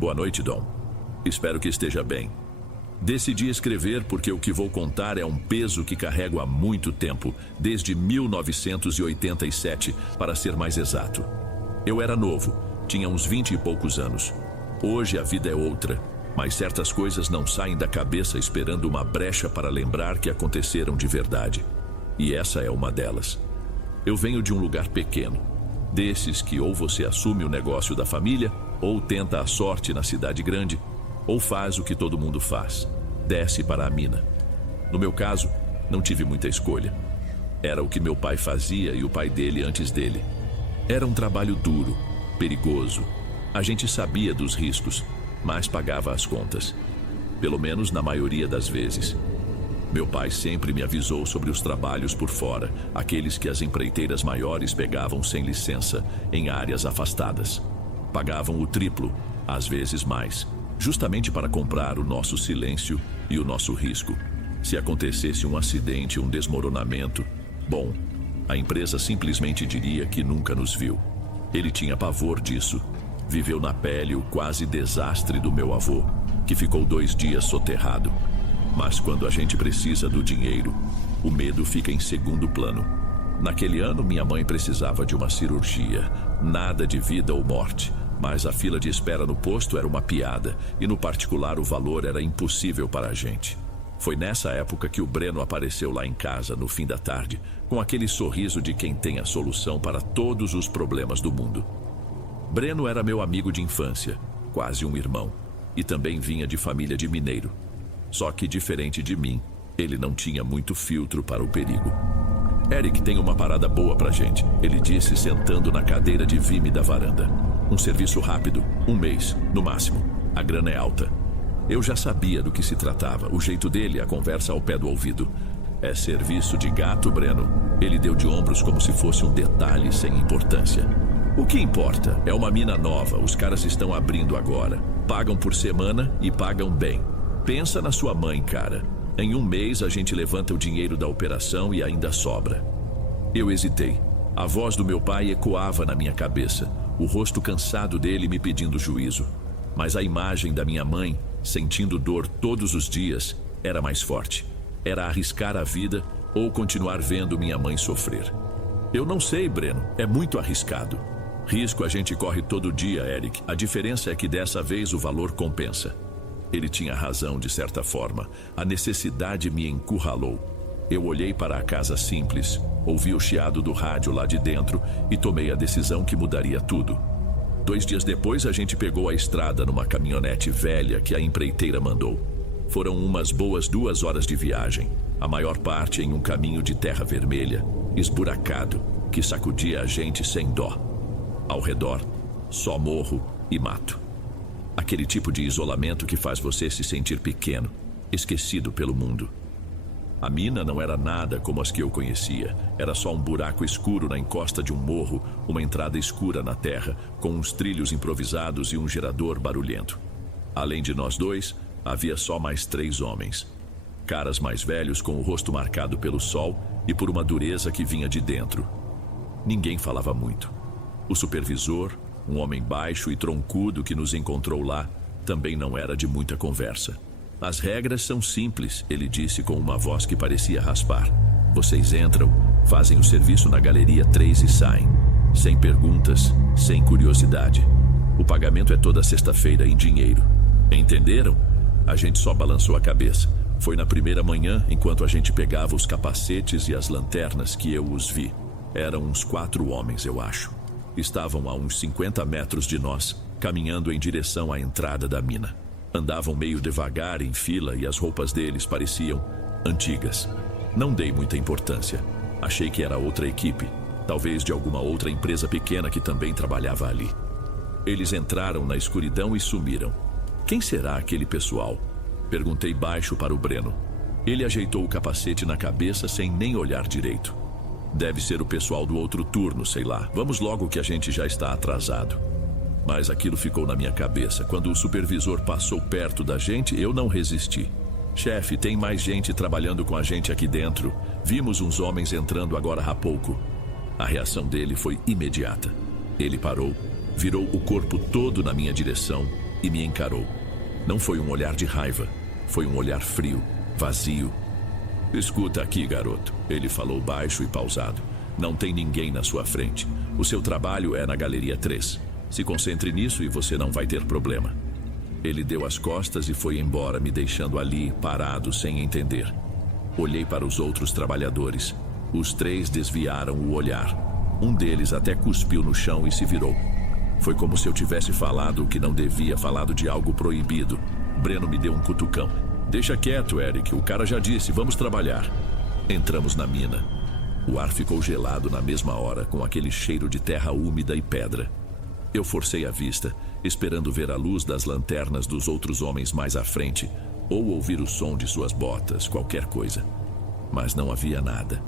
Boa noite, Dom. Espero que esteja bem. Decidi escrever porque o que vou contar é um peso que carrego há muito tempo, desde 1987, para ser mais exato. Eu era novo, tinha uns 20 e poucos anos. Hoje a vida é outra, mas certas coisas não saem da cabeça esperando uma brecha para lembrar que aconteceram de verdade. E essa é uma delas. Eu venho de um lugar pequeno, desses que ou você assume o negócio da família, ou tenta a sorte na cidade grande, ou faz o que todo mundo faz, desce para a mina. No meu caso, não tive muita escolha. Era o que meu pai fazia e o pai dele antes dele. Era um trabalho duro, perigoso. A gente sabia dos riscos, mas pagava as contas. Pelo menos na maioria das vezes. Meu pai sempre me avisou sobre os trabalhos por fora, aqueles que as empreiteiras maiores pegavam sem licença, em áreas afastadas. Pagavam o triplo, às vezes mais, justamente para comprar o nosso silêncio e o nosso risco. Se acontecesse um acidente, um desmoronamento, bom, a empresa simplesmente diria que nunca nos viu. Ele tinha pavor disso. Viveu na pele o quase desastre do meu avô, que ficou 2 dias soterrado. Mas quando a gente precisa do dinheiro, o medo fica em segundo plano. Naquele ano, minha mãe precisava de uma cirurgia. Nada de vida ou morte. Mas a fila de espera no posto era uma piada, e no particular o valor era impossível para a gente. Foi nessa época que o Breno apareceu lá em casa no fim da tarde, com aquele sorriso de quem tem a solução para todos os problemas do mundo. Breno era meu amigo de infância, quase um irmão, e também vinha de família de mineiro. Só que, diferente de mim, ele não tinha muito filtro para o perigo. Eric tem uma parada boa pra gente, ele disse sentando na cadeira de vime da varanda. Um serviço rápido, 1 mês, no máximo. A grana é alta. Eu já sabia do que se tratava, o jeito dele, a conversa ao pé do ouvido. É serviço de gato, Breno? Ele deu de ombros como se fosse um detalhe sem importância. O que importa é uma mina nova, os caras estão abrindo agora. Pagam por semana e pagam bem. Pensa na sua mãe, cara. Em 1 mês a gente levanta o dinheiro da operação e ainda sobra. Eu hesitei. A voz do meu pai ecoava na minha cabeça. O rosto cansado dele me pedindo juízo. Mas a imagem da minha mãe, sentindo dor todos os dias, era mais forte. Era arriscar a vida ou continuar vendo minha mãe sofrer. Eu não sei, Breno. É muito arriscado. Risco a gente corre todo dia, Eric. A diferença é que dessa vez o valor compensa. Ele tinha razão de certa forma. A necessidade me encurralou. Eu olhei para a casa simples, ouvi o chiado do rádio lá de dentro e tomei a decisão que mudaria tudo. 2 dias depois a gente pegou a estrada numa caminhonete velha que a empreiteira mandou. Foram umas boas 2 horas de viagem, a maior parte em um caminho de terra vermelha, esburacado, que sacudia a gente sem dó. Ao redor, só morro e mato. Aquele tipo de isolamento que faz você se sentir pequeno, esquecido pelo mundo. A mina não era nada como as que eu conhecia. Era só um buraco escuro na encosta de um morro, uma entrada escura na terra, com uns trilhos improvisados e um gerador barulhento. Além de nós 2, havia só mais 3 homens. Caras mais velhos com o rosto marcado pelo sol e por uma dureza que vinha de dentro. Ninguém falava muito. O supervisor, um homem baixo e troncudo que nos encontrou lá, também não era de muita conversa. As regras são simples, ele disse com uma voz que parecia raspar. Vocês entram, fazem o serviço na galeria 3 e saem. Sem perguntas, sem curiosidade. O pagamento é toda sexta-feira em dinheiro. Entenderam? A gente só balançou a cabeça. Foi na primeira manhã, enquanto a gente pegava os capacetes e as lanternas, que eu os vi. Eram uns 4 homens, eu acho. Estavam a uns 50 metros de nós, caminhando em direção à entrada da mina. Andavam meio devagar em fila e as roupas deles pareciam antigas. Não dei muita importância. Achei que era outra equipe, talvez de alguma outra empresa pequena que também trabalhava ali. Eles entraram na escuridão e sumiram. Quem será aquele pessoal? Perguntei baixo para o Breno. Ele ajeitou o capacete na cabeça sem nem olhar direito. Deve ser o pessoal do outro turno, sei lá. Vamos logo que a gente já está atrasado. Mas aquilo ficou na minha cabeça. Quando o supervisor passou perto da gente, eu não resisti. Chefe, tem mais gente trabalhando com a gente aqui dentro. Vimos uns homens entrando agora há pouco. A reação dele foi imediata. Ele parou, virou o corpo todo na minha direção e me encarou. Não foi um olhar de raiva, foi um olhar frio, vazio. Escuta aqui, garoto, ele falou baixo e pausado. Não tem ninguém na sua frente. O seu trabalho é na Galeria 3. Se concentre nisso e você não vai ter problema. Ele deu as costas e foi embora, me deixando ali, parado, sem entender. Olhei para os outros trabalhadores. Os 3 desviaram o olhar. Um deles até cuspiu no chão e se virou. Foi como se eu tivesse falado o que não devia, falado de algo proibido. Breno me deu um cutucão. Deixa quieto, Eric, o cara já disse, vamos trabalhar. Entramos na mina. O ar ficou gelado na mesma hora, com aquele cheiro de terra úmida e pedra. Eu forcei a vista, esperando ver a luz das lanternas dos outros homens mais à frente, ou ouvir o som de suas botas, qualquer coisa. Mas não havia nada.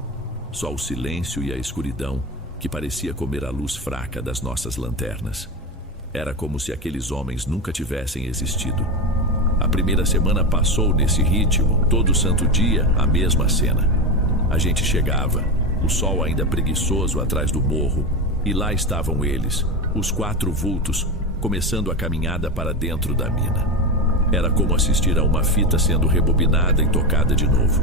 Só o silêncio e a escuridão, que parecia comer a luz fraca das nossas lanternas. Era como se aqueles homens nunca tivessem existido. A primeira semana passou nesse ritmo, todo santo dia, a mesma cena. A gente chegava, o sol ainda preguiçoso atrás do morro, e lá estavam eles, os 4 vultos, começando a caminhada para dentro da mina. Era como assistir a uma fita sendo rebobinada e tocada de novo.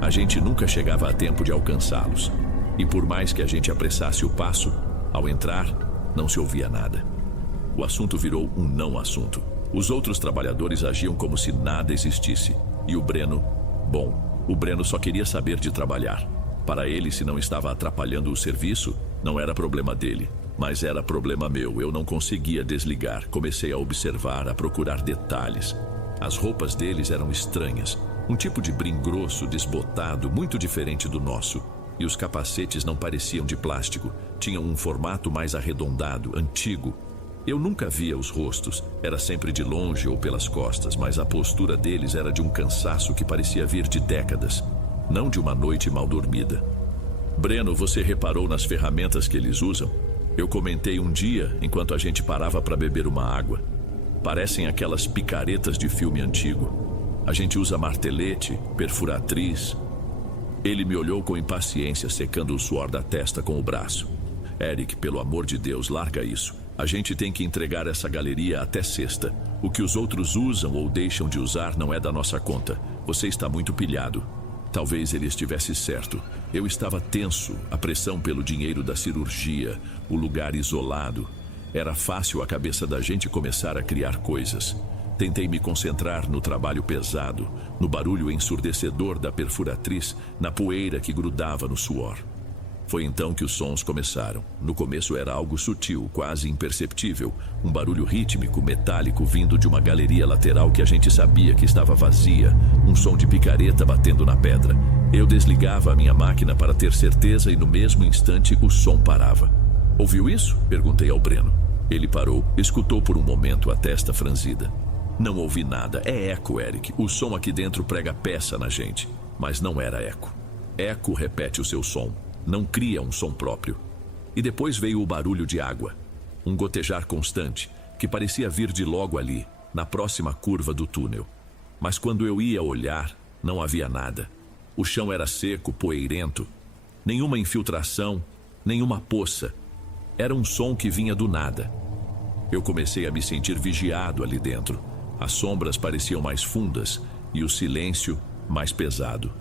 A gente nunca chegava a tempo de alcançá-los, e por mais que a gente apressasse o passo, ao entrar, não se ouvia nada. O assunto virou um não assunto. Os outros trabalhadores agiam como se nada existisse. E o Breno, o Breno só queria saber de trabalhar. Para ele, se não estava atrapalhando o serviço, não era problema dele. Mas era problema meu, eu não conseguia desligar. Comecei a observar, a procurar detalhes. As roupas deles eram estranhas. Um tipo de brim grosso, desbotado, muito diferente do nosso. E os capacetes não pareciam de plástico. Tinham um formato mais arredondado, antigo. Eu nunca via os rostos, era sempre de longe ou pelas costas, mas a postura deles era de um cansaço que parecia vir de décadas, não de uma noite mal dormida. Breno, você reparou nas ferramentas que eles usam? Eu comentei um dia, enquanto a gente parava para beber uma água. Parecem aquelas picaretas de filme antigo. A gente usa martelete, perfuratriz. Ele me olhou com impaciência, secando o suor da testa com o braço. Eric, pelo amor de Deus, larga isso. A gente tem que entregar essa galeria até sexta. O que os outros usam ou deixam de usar não é da nossa conta. Você está muito pilhado. Talvez ele estivesse certo. Eu estava tenso, a pressão pelo dinheiro da cirurgia, o lugar isolado. Era fácil a cabeça da gente começar a criar coisas. Tentei me concentrar no trabalho pesado, no barulho ensurdecedor da perfuratriz, na poeira que grudava no suor. Foi então que os sons começaram. No começo era algo sutil, quase imperceptível. Um barulho rítmico, metálico, vindo de uma galeria lateral que a gente sabia que estava vazia. Um som de picareta batendo na pedra. Eu desligava a minha máquina para ter certeza e no mesmo instante o som parava. Ouviu isso? Perguntei ao Breno. Ele parou, escutou por um momento, a testa franzida. Não ouvi nada. É eco, Eric. O som aqui dentro prega peça na gente. Mas não era eco. Eco repete o seu som. Não cria um som próprio. E depois veio o barulho de água. Um gotejar constante, que parecia vir de logo ali, na próxima curva do túnel. Mas quando eu ia olhar, não havia nada. O chão era seco, poeirento. Nenhuma infiltração, nenhuma poça. Era um som que vinha do nada. Eu comecei a me sentir vigiado ali dentro. As sombras pareciam mais fundas e o silêncio mais pesado.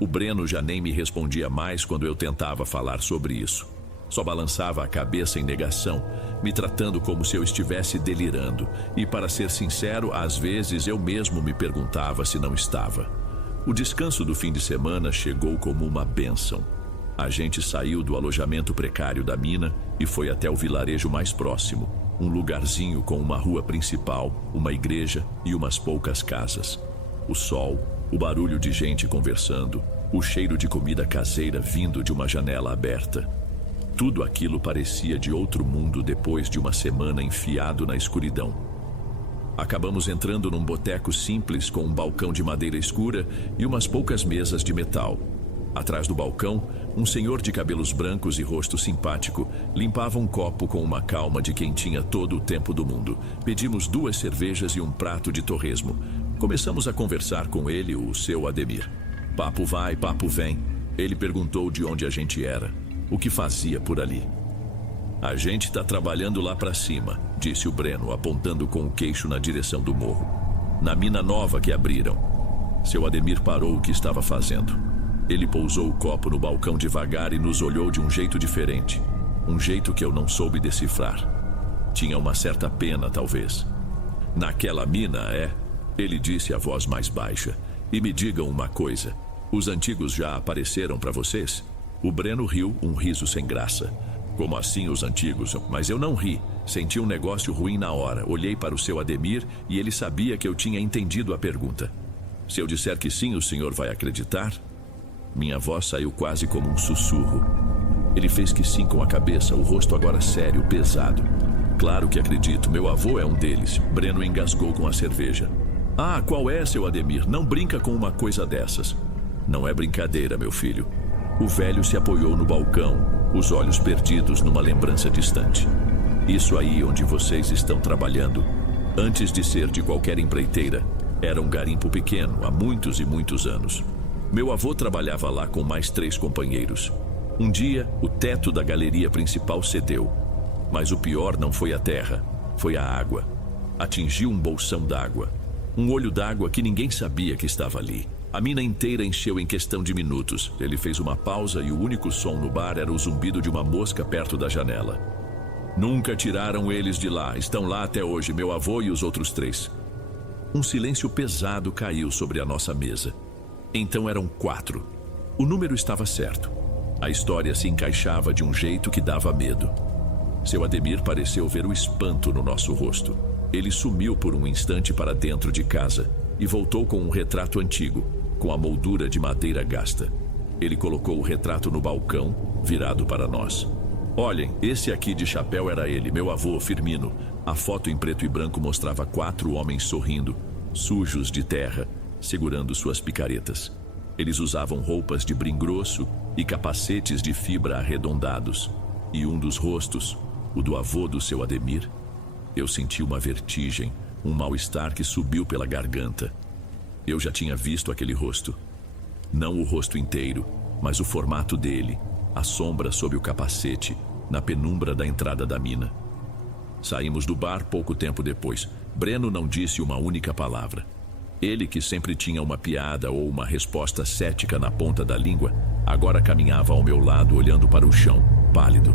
O Breno já nem me respondia mais quando eu tentava falar sobre isso. Só balançava a cabeça em negação, me tratando como se eu estivesse delirando. E, para ser sincero, às vezes eu mesmo me perguntava se não estava. O descanso do fim de semana chegou como uma bênção. A gente saiu do alojamento precário da mina e foi até o vilarejo mais próximo. Um lugarzinho com uma rua principal, uma igreja e umas poucas casas. O sol, o barulho de gente conversando, o cheiro de comida caseira vindo de uma janela aberta. Tudo aquilo parecia de outro mundo depois de uma semana enfiado na escuridão. Acabamos entrando num boteco simples com um balcão de madeira escura e umas poucas mesas de metal. Atrás do balcão, um senhor de cabelos brancos e rosto simpático limpava um copo com uma calma de quem tinha todo o tempo do mundo. Pedimos 2 cervejas e um prato de torresmo. Começamos a conversar com ele, o seu Ademir. Papo vai, papo vem. Ele perguntou de onde a gente era, o que fazia por ali. A gente está trabalhando lá para cima, disse o Breno, apontando com o queixo na direção do morro. Na mina nova que abriram. Seu Ademir parou o que estava fazendo. Ele pousou o copo no balcão devagar e nos olhou de um jeito diferente. Um jeito que eu não soube decifrar. Tinha uma certa pena, talvez. Naquela mina, é? Ele disse a voz mais baixa. E me digam uma coisa. Os antigos já apareceram para vocês? O Breno riu, um riso sem graça. Como assim os antigos? Mas eu não ri. Senti um negócio ruim na hora. Olhei para o seu Ademir e ele sabia que eu tinha entendido a pergunta. Se eu disser que sim, o senhor vai acreditar? Minha voz saiu quase como um sussurro. Ele fez que sim com a cabeça, o rosto agora sério, pesado. Claro que acredito, meu avô é um deles. Breno engasgou com a cerveja. Ah, qual é, seu Ademir? Não brinca com uma coisa dessas. Não é brincadeira, meu filho. O velho se apoiou no balcão, os olhos perdidos numa lembrança distante. Isso aí onde vocês estão trabalhando, antes de ser de qualquer empreiteira, era um garimpo pequeno, há muitos e muitos anos. Meu avô trabalhava lá com mais 3 companheiros. Um dia, o teto da galeria principal cedeu. Mas o pior não foi a terra, foi a água. Atingiu um bolsão d'água. Um olho d'água que ninguém sabia que estava ali. A mina inteira encheu em questão de minutos. Ele fez uma pausa e o único som no bar era o zumbido de uma mosca perto da janela. Nunca tiraram eles de lá. Estão lá até hoje, meu avô e os outros 3. Um silêncio pesado caiu sobre a nossa mesa. Então eram 4. O número estava certo. A história se encaixava de um jeito que dava medo. Seu Ademir pareceu ver o espanto no nosso rosto. Ele sumiu por um instante para dentro de casa e voltou com um retrato antigo, com a moldura de madeira gasta. Ele colocou o retrato no balcão, virado para nós. Olhem, esse aqui de chapéu era ele, meu avô, Firmino. A foto em preto e branco mostrava 4 homens sorrindo, sujos de terra, segurando suas picaretas. Eles usavam roupas de brim grosso e capacetes de fibra arredondados. E um dos rostos, o do avô do seu Ademir, eu senti uma vertigem, um mal-estar que subiu pela garganta. Eu já tinha visto aquele rosto. Não o rosto inteiro, mas o formato dele, a sombra sob o capacete, na penumbra da entrada da mina. Saímos do bar pouco tempo depois. Breno não disse uma única palavra. Ele, que sempre tinha uma piada ou uma resposta cética na ponta da língua, agora caminhava ao meu lado olhando para o chão, pálido.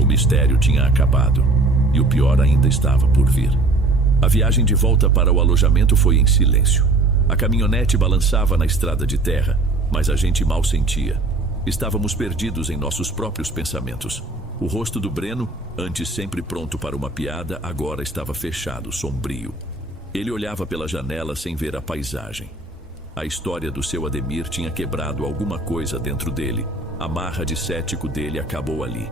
O mistério tinha acabado, e o pior ainda estava por vir. A viagem de volta para o alojamento foi em silêncio. A caminhonete balançava na estrada de terra, mas a gente mal sentia. Estávamos perdidos em nossos próprios pensamentos. O rosto do Breno, antes sempre pronto para uma piada, agora estava fechado, sombrio. Ele olhava pela janela sem ver a paisagem. A história do seu Ademir tinha quebrado alguma coisa dentro dele. A marra de cético dele acabou ali.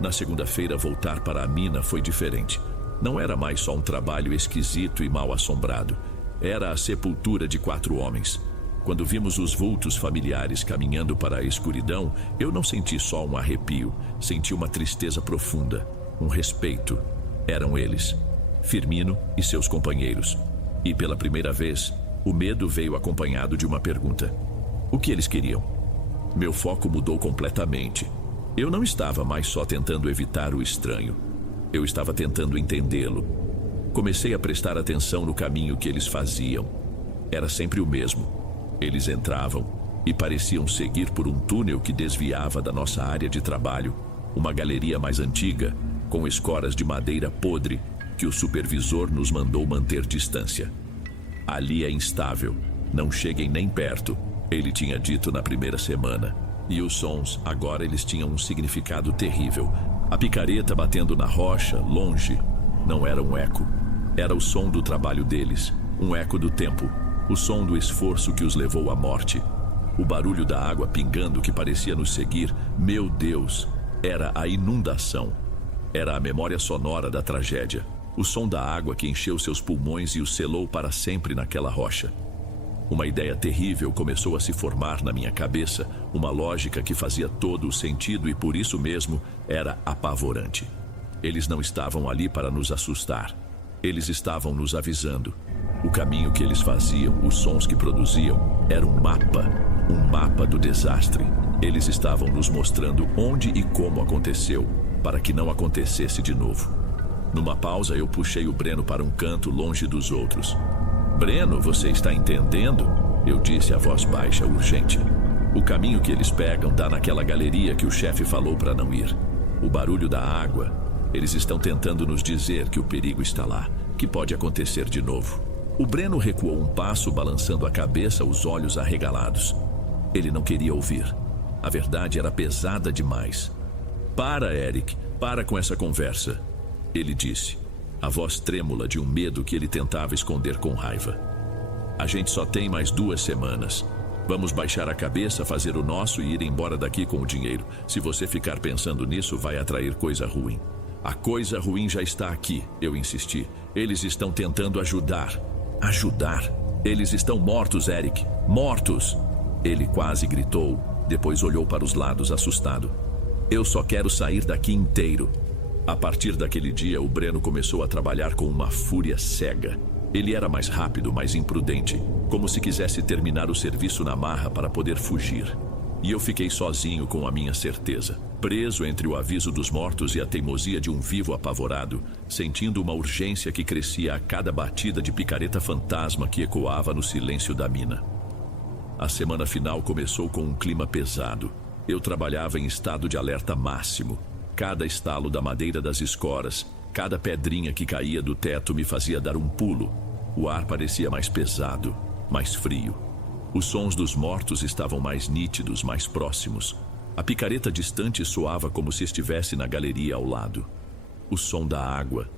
Na segunda-feira, voltar para a mina foi diferente. Não era mais só um trabalho esquisito e mal assombrado. Era a sepultura de 4 homens. Quando vimos os vultos familiares caminhando para a escuridão, eu não senti só um arrepio, senti uma tristeza profunda, um respeito. Eram eles, Firmino e seus companheiros. E pela primeira vez, o medo veio acompanhado de uma pergunta. O que eles queriam? Meu foco mudou completamente. Eu não estava mais só tentando evitar o estranho. Eu estava tentando entendê-lo. Comecei a prestar atenção no caminho que eles faziam. Era sempre o mesmo. Eles entravam e pareciam seguir por um túnel que desviava da nossa área de trabalho, uma galeria mais antiga, com escoras de madeira podre que o supervisor nos mandou manter distância. Ali é instável, não cheguem nem perto, ele tinha dito na primeira semana. E os sons, agora eles tinham um significado terrível. A picareta batendo na rocha, longe, não era um eco. Era o som do trabalho deles, um eco do tempo. O som do esforço que os levou à morte. O barulho da água pingando que parecia nos seguir. Meu Deus, era a inundação. Era a memória sonora da tragédia. O som da água que encheu seus pulmões e os selou para sempre naquela rocha. Uma ideia terrível começou a se formar na minha cabeça, uma lógica que fazia todo o sentido e por isso mesmo era apavorante. Eles não estavam ali para nos assustar. Eles estavam nos avisando. O caminho que eles faziam, os sons que produziam, era um mapa do desastre. Eles estavam nos mostrando onde e como aconteceu, para que não acontecesse de novo. Numa pausa, eu puxei o Breno para um canto longe dos outros. Breno, você está entendendo? Eu disse a voz baixa, urgente. O caminho que eles pegam dá naquela galeria que o chefe falou para não ir. O barulho da água. Eles estão tentando nos dizer que o perigo está lá, que pode acontecer de novo. O Breno recuou um passo, balançando a cabeça, os olhos arregalados. Ele não queria ouvir. A verdade era pesada demais. Para, Eric, para com essa conversa, ele disse, a voz trêmula de um medo que ele tentava esconder com raiva. A gente só tem mais 2 semanas. Vamos baixar a cabeça, fazer o nosso e ir embora daqui com o dinheiro. Se você ficar pensando nisso, vai atrair coisa ruim. A coisa ruim já está aqui, eu insisti. Eles estão tentando ajudar. Ajudar? Eles estão mortos, Eric. Mortos! Ele quase gritou, depois olhou para os lados assustado. Eu só quero sair daqui inteiro. A partir daquele dia, o Breno começou a trabalhar com uma fúria cega. Ele era mais rápido, mais imprudente, como se quisesse terminar o serviço na marra para poder fugir. E eu fiquei sozinho com a minha certeza, preso entre o aviso dos mortos e a teimosia de um vivo apavorado, sentindo uma urgência que crescia a cada batida de picareta fantasma que ecoava no silêncio da mina. A semana final começou com um clima pesado. Eu trabalhava em estado de alerta máximo. Cada estalo da madeira das escoras, cada pedrinha que caía do teto me fazia dar um pulo. O ar parecia mais pesado, mais frio. Os sons dos mortos estavam mais nítidos, mais próximos. A picareta distante soava como se estivesse na galeria ao lado. O som da água.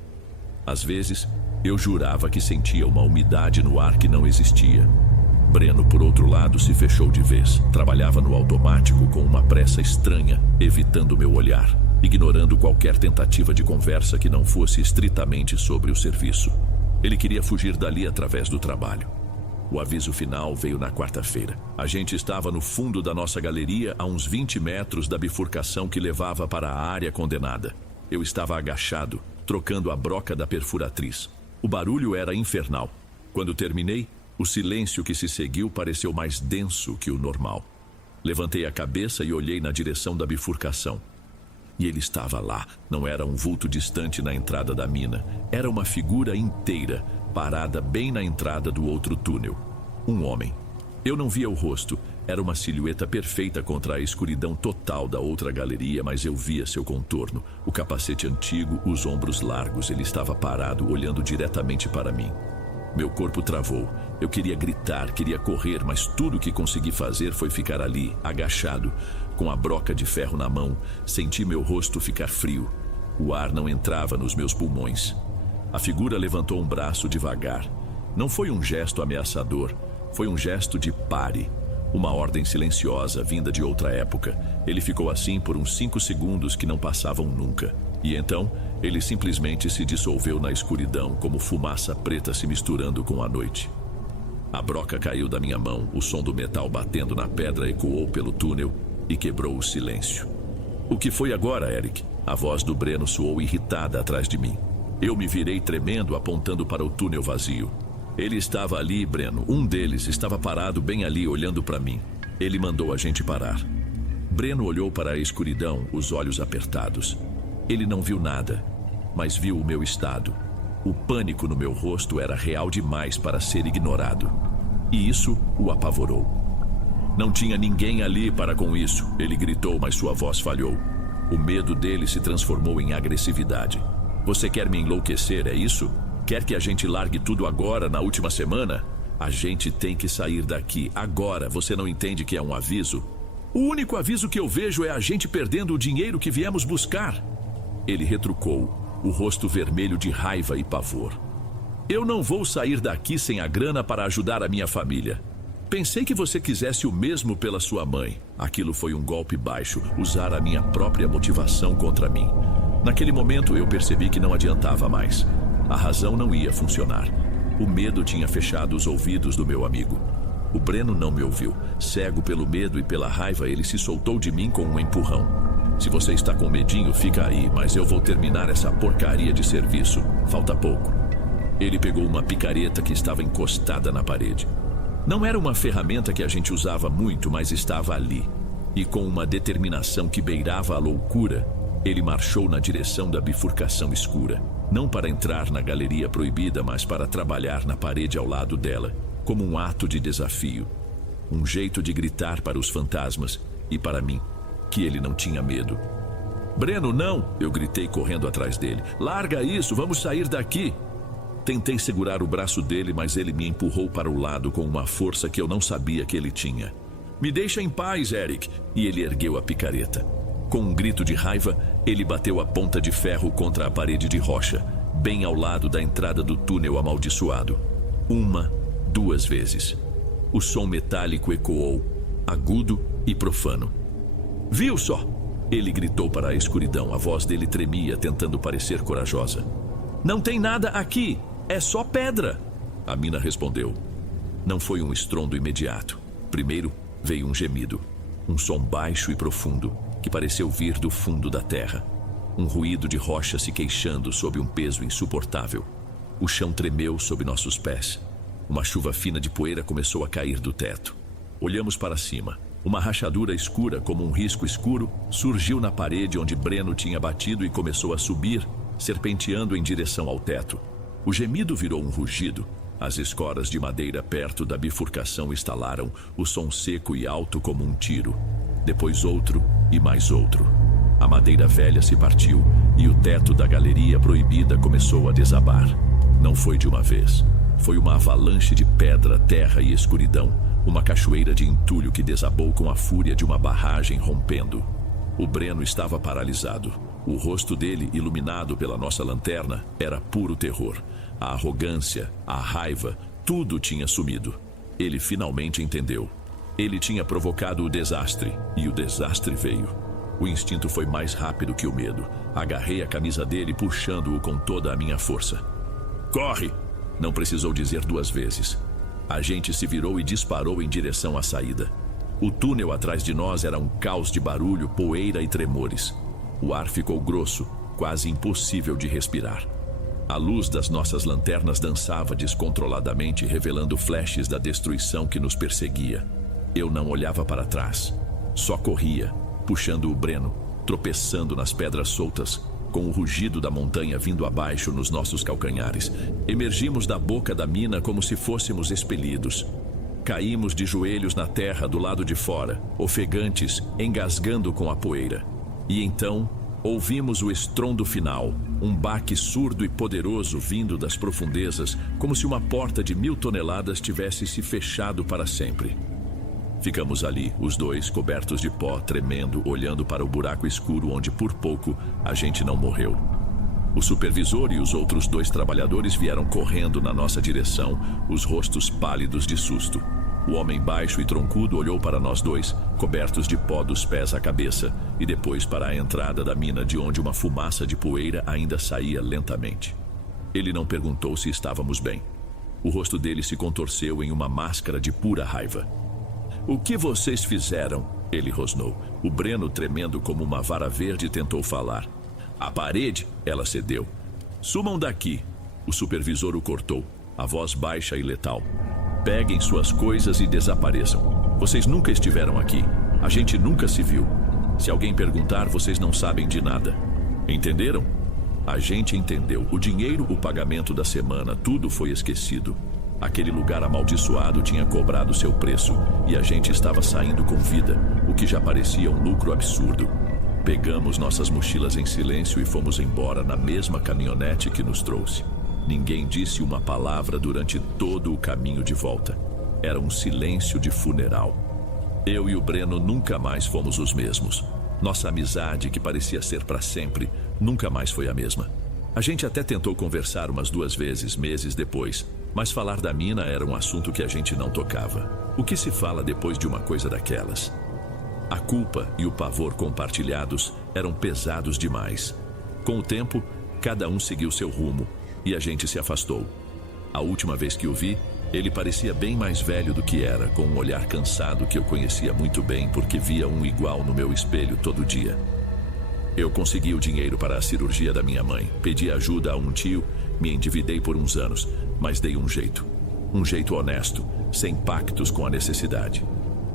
Às vezes, eu jurava que sentia uma umidade no ar que não existia. Breno, por outro lado, se fechou de vez. Trabalhava no automático com uma pressa estranha, evitando meu olhar, ignorando qualquer tentativa de conversa que não fosse estritamente sobre o serviço. Ele queria fugir dali através do trabalho. O aviso final veio na quarta-feira. A gente estava no fundo da nossa galeria, a uns 20 metros da bifurcação que levava para a área condenada. Eu estava agachado, trocando a broca da perfuratriz. O barulho era infernal. Quando terminei, o silêncio que se seguiu pareceu mais denso que o normal. Levantei a cabeça e olhei na direção da bifurcação. E ele estava lá, não era um vulto distante na entrada da mina. Era uma figura inteira, parada bem na entrada do outro túnel. Um homem. Eu não via o rosto, era uma silhueta perfeita contra a escuridão total da outra galeria, mas eu via seu contorno, o capacete antigo, os ombros largos. Ele estava parado, olhando diretamente para mim. Meu corpo travou. Eu queria gritar, queria correr, mas tudo o que consegui fazer foi ficar ali, agachado, com a broca de ferro na mão. Senti meu rosto ficar frio. O ar não entrava nos meus pulmões. A figura levantou um braço devagar. Não foi um gesto ameaçador, foi um gesto de pare. Uma ordem silenciosa, vinda de outra época. Ele ficou assim por uns 5 segundos que não passavam nunca. E então, ele simplesmente se dissolveu na escuridão, como fumaça preta se misturando com a noite. A broca caiu da minha mão, o som do metal batendo na pedra ecoou pelo túnel e quebrou o silêncio. O que foi agora, Eric? A voz do Breno soou irritada atrás de mim. Eu me virei tremendo, apontando para o túnel vazio. Ele estava ali, Breno. Um deles estava parado bem ali, olhando para mim. Ele mandou a gente parar. Breno olhou para a escuridão, os olhos apertados. Ele não viu nada, mas viu o meu estado. O pânico no meu rosto era real demais para ser ignorado. E isso o apavorou. Não tinha ninguém ali para com isso, ele gritou, mas sua voz falhou. O medo dele se transformou em agressividade. Você quer me enlouquecer, é isso? Quer que a gente largue tudo agora, na última semana? A gente tem que sair daqui agora. Você não entende que é um aviso? O único aviso que eu vejo é a gente perdendo o dinheiro que viemos buscar. Ele retrucou, o rosto vermelho de raiva e pavor. Eu não vou sair daqui sem a grana para ajudar a minha família. Pensei que você quisesse o mesmo pela sua mãe. Aquilo foi um golpe baixo, usar a minha própria motivação contra mim. Naquele momento eu percebi que não adiantava mais. A razão não ia funcionar. O medo tinha fechado os ouvidos do meu amigo. O Breno não me ouviu. Cego pelo medo e pela raiva, ele se soltou de mim com um empurrão. Se você está com medinho, fica aí, mas eu vou terminar essa porcaria de serviço. Falta pouco. Ele pegou uma picareta que estava encostada na parede. Não era uma ferramenta que a gente usava muito, mas estava ali. E com uma determinação que beirava a loucura, Ele marchou na direção da bifurcação escura, não para entrar na galeria proibida, mas para trabalhar na parede ao lado dela, como um ato de desafio. Um jeito de gritar para os fantasmas e para mim, que ele não tinha medo. "Breno, não!" eu gritei correndo atrás dele. "Larga isso, vamos sair daqui!" Tentei segurar o braço dele, mas ele me empurrou para o lado com uma força que eu não sabia que ele tinha. "Me deixa em paz, Eric!" E ele ergueu a picareta. Com um grito de raiva, ele bateu a ponta de ferro contra a parede de rocha, bem ao lado da entrada do túnel amaldiçoado. 1, 2 vezes. O som metálico ecoou, agudo e profano. "Viu só?" Ele gritou para a escuridão, a voz dele tremia, tentando parecer corajosa. "Não tem nada aqui, é só pedra!" A mina respondeu. Não foi um estrondo imediato. Primeiro veio um gemido, um som baixo e profundo, que pareceu vir do fundo da terra. Um ruído de rocha se queixando sob um peso insuportável. O chão tremeu sob nossos pés. Uma chuva fina de poeira começou a cair do teto. Olhamos para cima. Uma rachadura escura, como um risco escuro, surgiu na parede onde Breno tinha batido e começou a subir, serpenteando em direção ao teto. O gemido virou um rugido. As escoras de madeira perto da bifurcação estalaram, o som seco e alto como um tiro. Depois outro e mais outro. A madeira velha se partiu e o teto da galeria proibida começou a desabar. Não foi de uma vez. Foi uma avalanche de pedra, terra e escuridão. Uma cachoeira de entulho que desabou com a fúria de uma barragem rompendo. O Breno estava paralisado. O rosto dele, iluminado pela nossa lanterna, era puro terror. A arrogância, a raiva, tudo tinha sumido. Ele finalmente entendeu. Ele tinha provocado o desastre, e o desastre veio. O instinto foi mais rápido que o medo. Agarrei a camisa dele, puxando-o com toda a minha força. "Corre!" Não precisou dizer 2 vezes. A gente se virou e disparou em direção à saída. O túnel atrás de nós era um caos de barulho, poeira e tremores. O ar ficou grosso, quase impossível de respirar. A luz das nossas lanternas dançava descontroladamente, revelando flashes da destruição que nos perseguia. Eu não olhava para trás. Só corria, puxando o Breno, tropeçando nas pedras soltas, com o rugido da montanha vindo abaixo nos nossos calcanhares. Emergimos da boca da mina como se fôssemos expelidos. Caímos de joelhos na terra do lado de fora, ofegantes, engasgando com a poeira. E então, ouvimos o estrondo final, um baque surdo e poderoso vindo das profundezas, como se uma porta de 1000 toneladas tivesse se fechado para sempre. Ficamos ali, os dois, cobertos de pó, tremendo, olhando para o buraco escuro onde, por pouco, a gente não morreu. O supervisor e os outros 2 trabalhadores vieram correndo na nossa direção, os rostos pálidos de susto. O homem baixo e troncudo olhou para nós 2, cobertos de pó dos pés à cabeça, e depois para a entrada da mina, de onde uma fumaça de poeira ainda saía lentamente. Ele não perguntou se estávamos bem. O rosto dele se contorceu em uma máscara de pura raiva. "O que vocês fizeram?" ele rosnou. O Breno, tremendo como uma vara verde, tentou falar. "A parede?" Ela cedeu. "Sumam daqui." O supervisor o cortou, a voz baixa e letal. "Peguem suas coisas e desapareçam. Vocês nunca estiveram aqui. A gente nunca se viu. Se alguém perguntar, vocês não sabem de nada. Entenderam?" A gente entendeu. O dinheiro, o pagamento da semana, tudo foi esquecido. Aquele lugar amaldiçoado tinha cobrado seu preço e a gente estava saindo com vida, o que já parecia um lucro absurdo. Pegamos nossas mochilas em silêncio e fomos embora na mesma caminhonete que nos trouxe. Ninguém disse uma palavra durante todo o caminho de volta. Era um silêncio de funeral. Eu e o Breno nunca mais fomos os mesmos. Nossa amizade, que parecia ser para sempre, nunca mais foi a mesma. A gente até tentou conversar umas 2 vezes, meses depois, mas falar da mina era um assunto que a gente não tocava. O que se fala depois de uma coisa daquelas? A culpa e o pavor compartilhados eram pesados demais. Com o tempo, cada um seguiu seu rumo e a gente se afastou. A última vez que o vi, ele parecia bem mais velho do que era, com um olhar cansado que eu conhecia muito bem porque via um igual no meu espelho todo dia. Eu consegui o dinheiro para a cirurgia da minha mãe, pedi ajuda a um tio, me endividei por uns anos, mas dei um jeito honesto, sem pactos com a necessidade.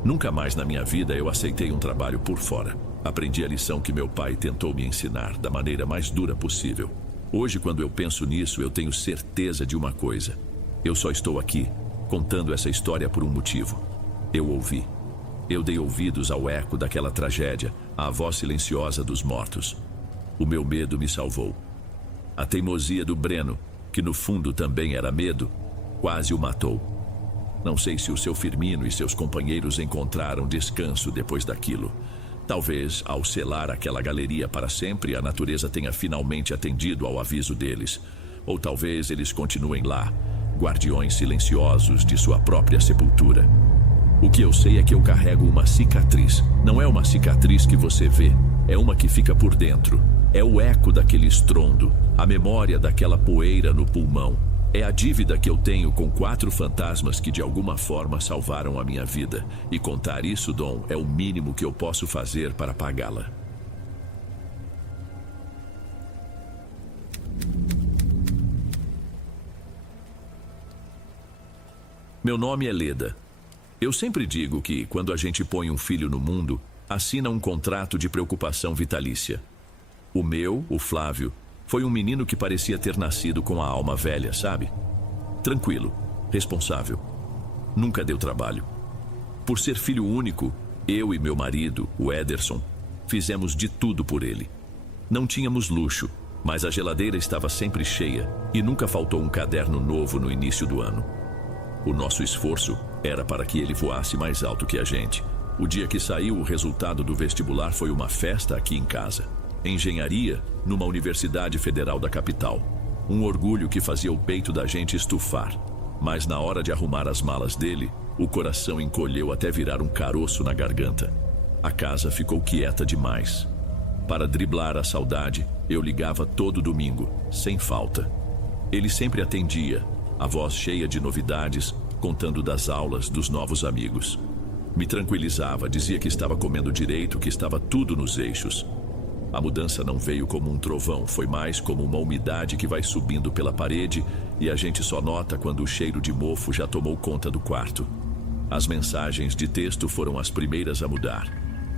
Nunca mais na minha vida eu aceitei um trabalho por fora. Aprendi a lição que meu pai tentou me ensinar da maneira mais dura possível. Hoje, quando eu penso nisso, eu tenho certeza de uma coisa. Eu só estou aqui, contando essa história por um motivo. Eu ouvi. Eu dei ouvidos ao eco daquela tragédia, à voz silenciosa dos mortos. O meu medo me salvou. A teimosia do Breno, que no fundo também era medo, quase o matou. Não sei se o seu Firmino e seus companheiros encontraram descanso depois daquilo. Talvez, ao selar aquela galeria para sempre, a natureza tenha finalmente atendido ao aviso deles. Ou talvez eles continuem lá, guardiões silenciosos de sua própria sepultura. O que eu sei é que eu carrego uma cicatriz. Não é uma cicatriz que você vê, é uma que fica por dentro. É o eco daquele estrondo, a memória daquela poeira no pulmão. É a dívida que eu tenho com 4 fantasmas que de alguma forma salvaram a minha vida. E contar isso, Dom, é o mínimo que eu posso fazer para pagá-la. Meu nome é Leda. Eu sempre digo que, quando a gente põe um filho no mundo, assina um contrato de preocupação vitalícia. O meu, o Flávio, foi um menino que parecia ter nascido com a alma velha, sabe? Tranquilo, responsável. Nunca deu trabalho. Por ser filho único, eu e meu marido, o Ederson, fizemos de tudo por ele. Não tínhamos luxo, mas a geladeira estava sempre cheia e nunca faltou um caderno novo no início do ano. O nosso esforço era para que ele voasse mais alto que a gente. O dia que saiu o resultado do vestibular foi uma festa aqui em casa. Engenharia, numa universidade federal da capital. Um orgulho que fazia o peito da gente estufar. Mas na hora de arrumar as malas dele, o coração encolheu até virar um caroço na garganta. A casa ficou quieta demais. Para driblar a saudade, eu ligava todo domingo, sem falta. Ele sempre atendia, a voz cheia de novidades, contando das aulas dos novos amigos. Me tranquilizava, dizia que estava comendo direito, que estava tudo nos eixos. A mudança não veio como um trovão, foi mais como uma umidade que vai subindo pela parede e a gente só nota quando o cheiro de mofo já tomou conta do quarto. As mensagens de texto foram as primeiras a mudar.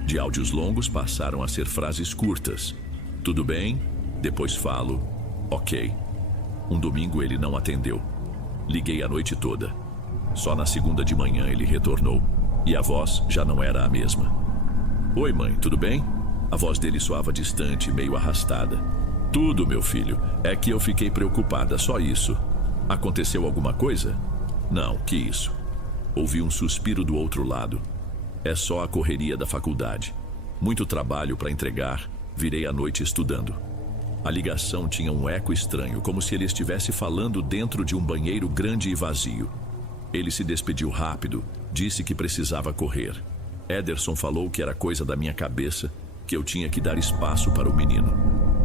De áudios longos passaram a ser frases curtas. Tudo bem? Depois falo. Ok. Um domingo ele não atendeu. Liguei a noite toda. Só na segunda de manhã ele retornou e a voz já não era a mesma. Oi, mãe, tudo bem? A voz dele soava distante, meio arrastada. Tudo, meu filho. É que eu fiquei preocupada, só isso. Aconteceu alguma coisa? Não, que isso? Ouvi um suspiro do outro lado. É só a correria da faculdade. Muito trabalho para entregar. Virei a noite estudando. A ligação tinha um eco estranho, como se ele estivesse falando dentro de um banheiro grande e vazio. Ele se despediu rápido, disse que precisava correr. Ederson falou que era coisa da minha cabeça, que eu tinha que dar espaço para o menino.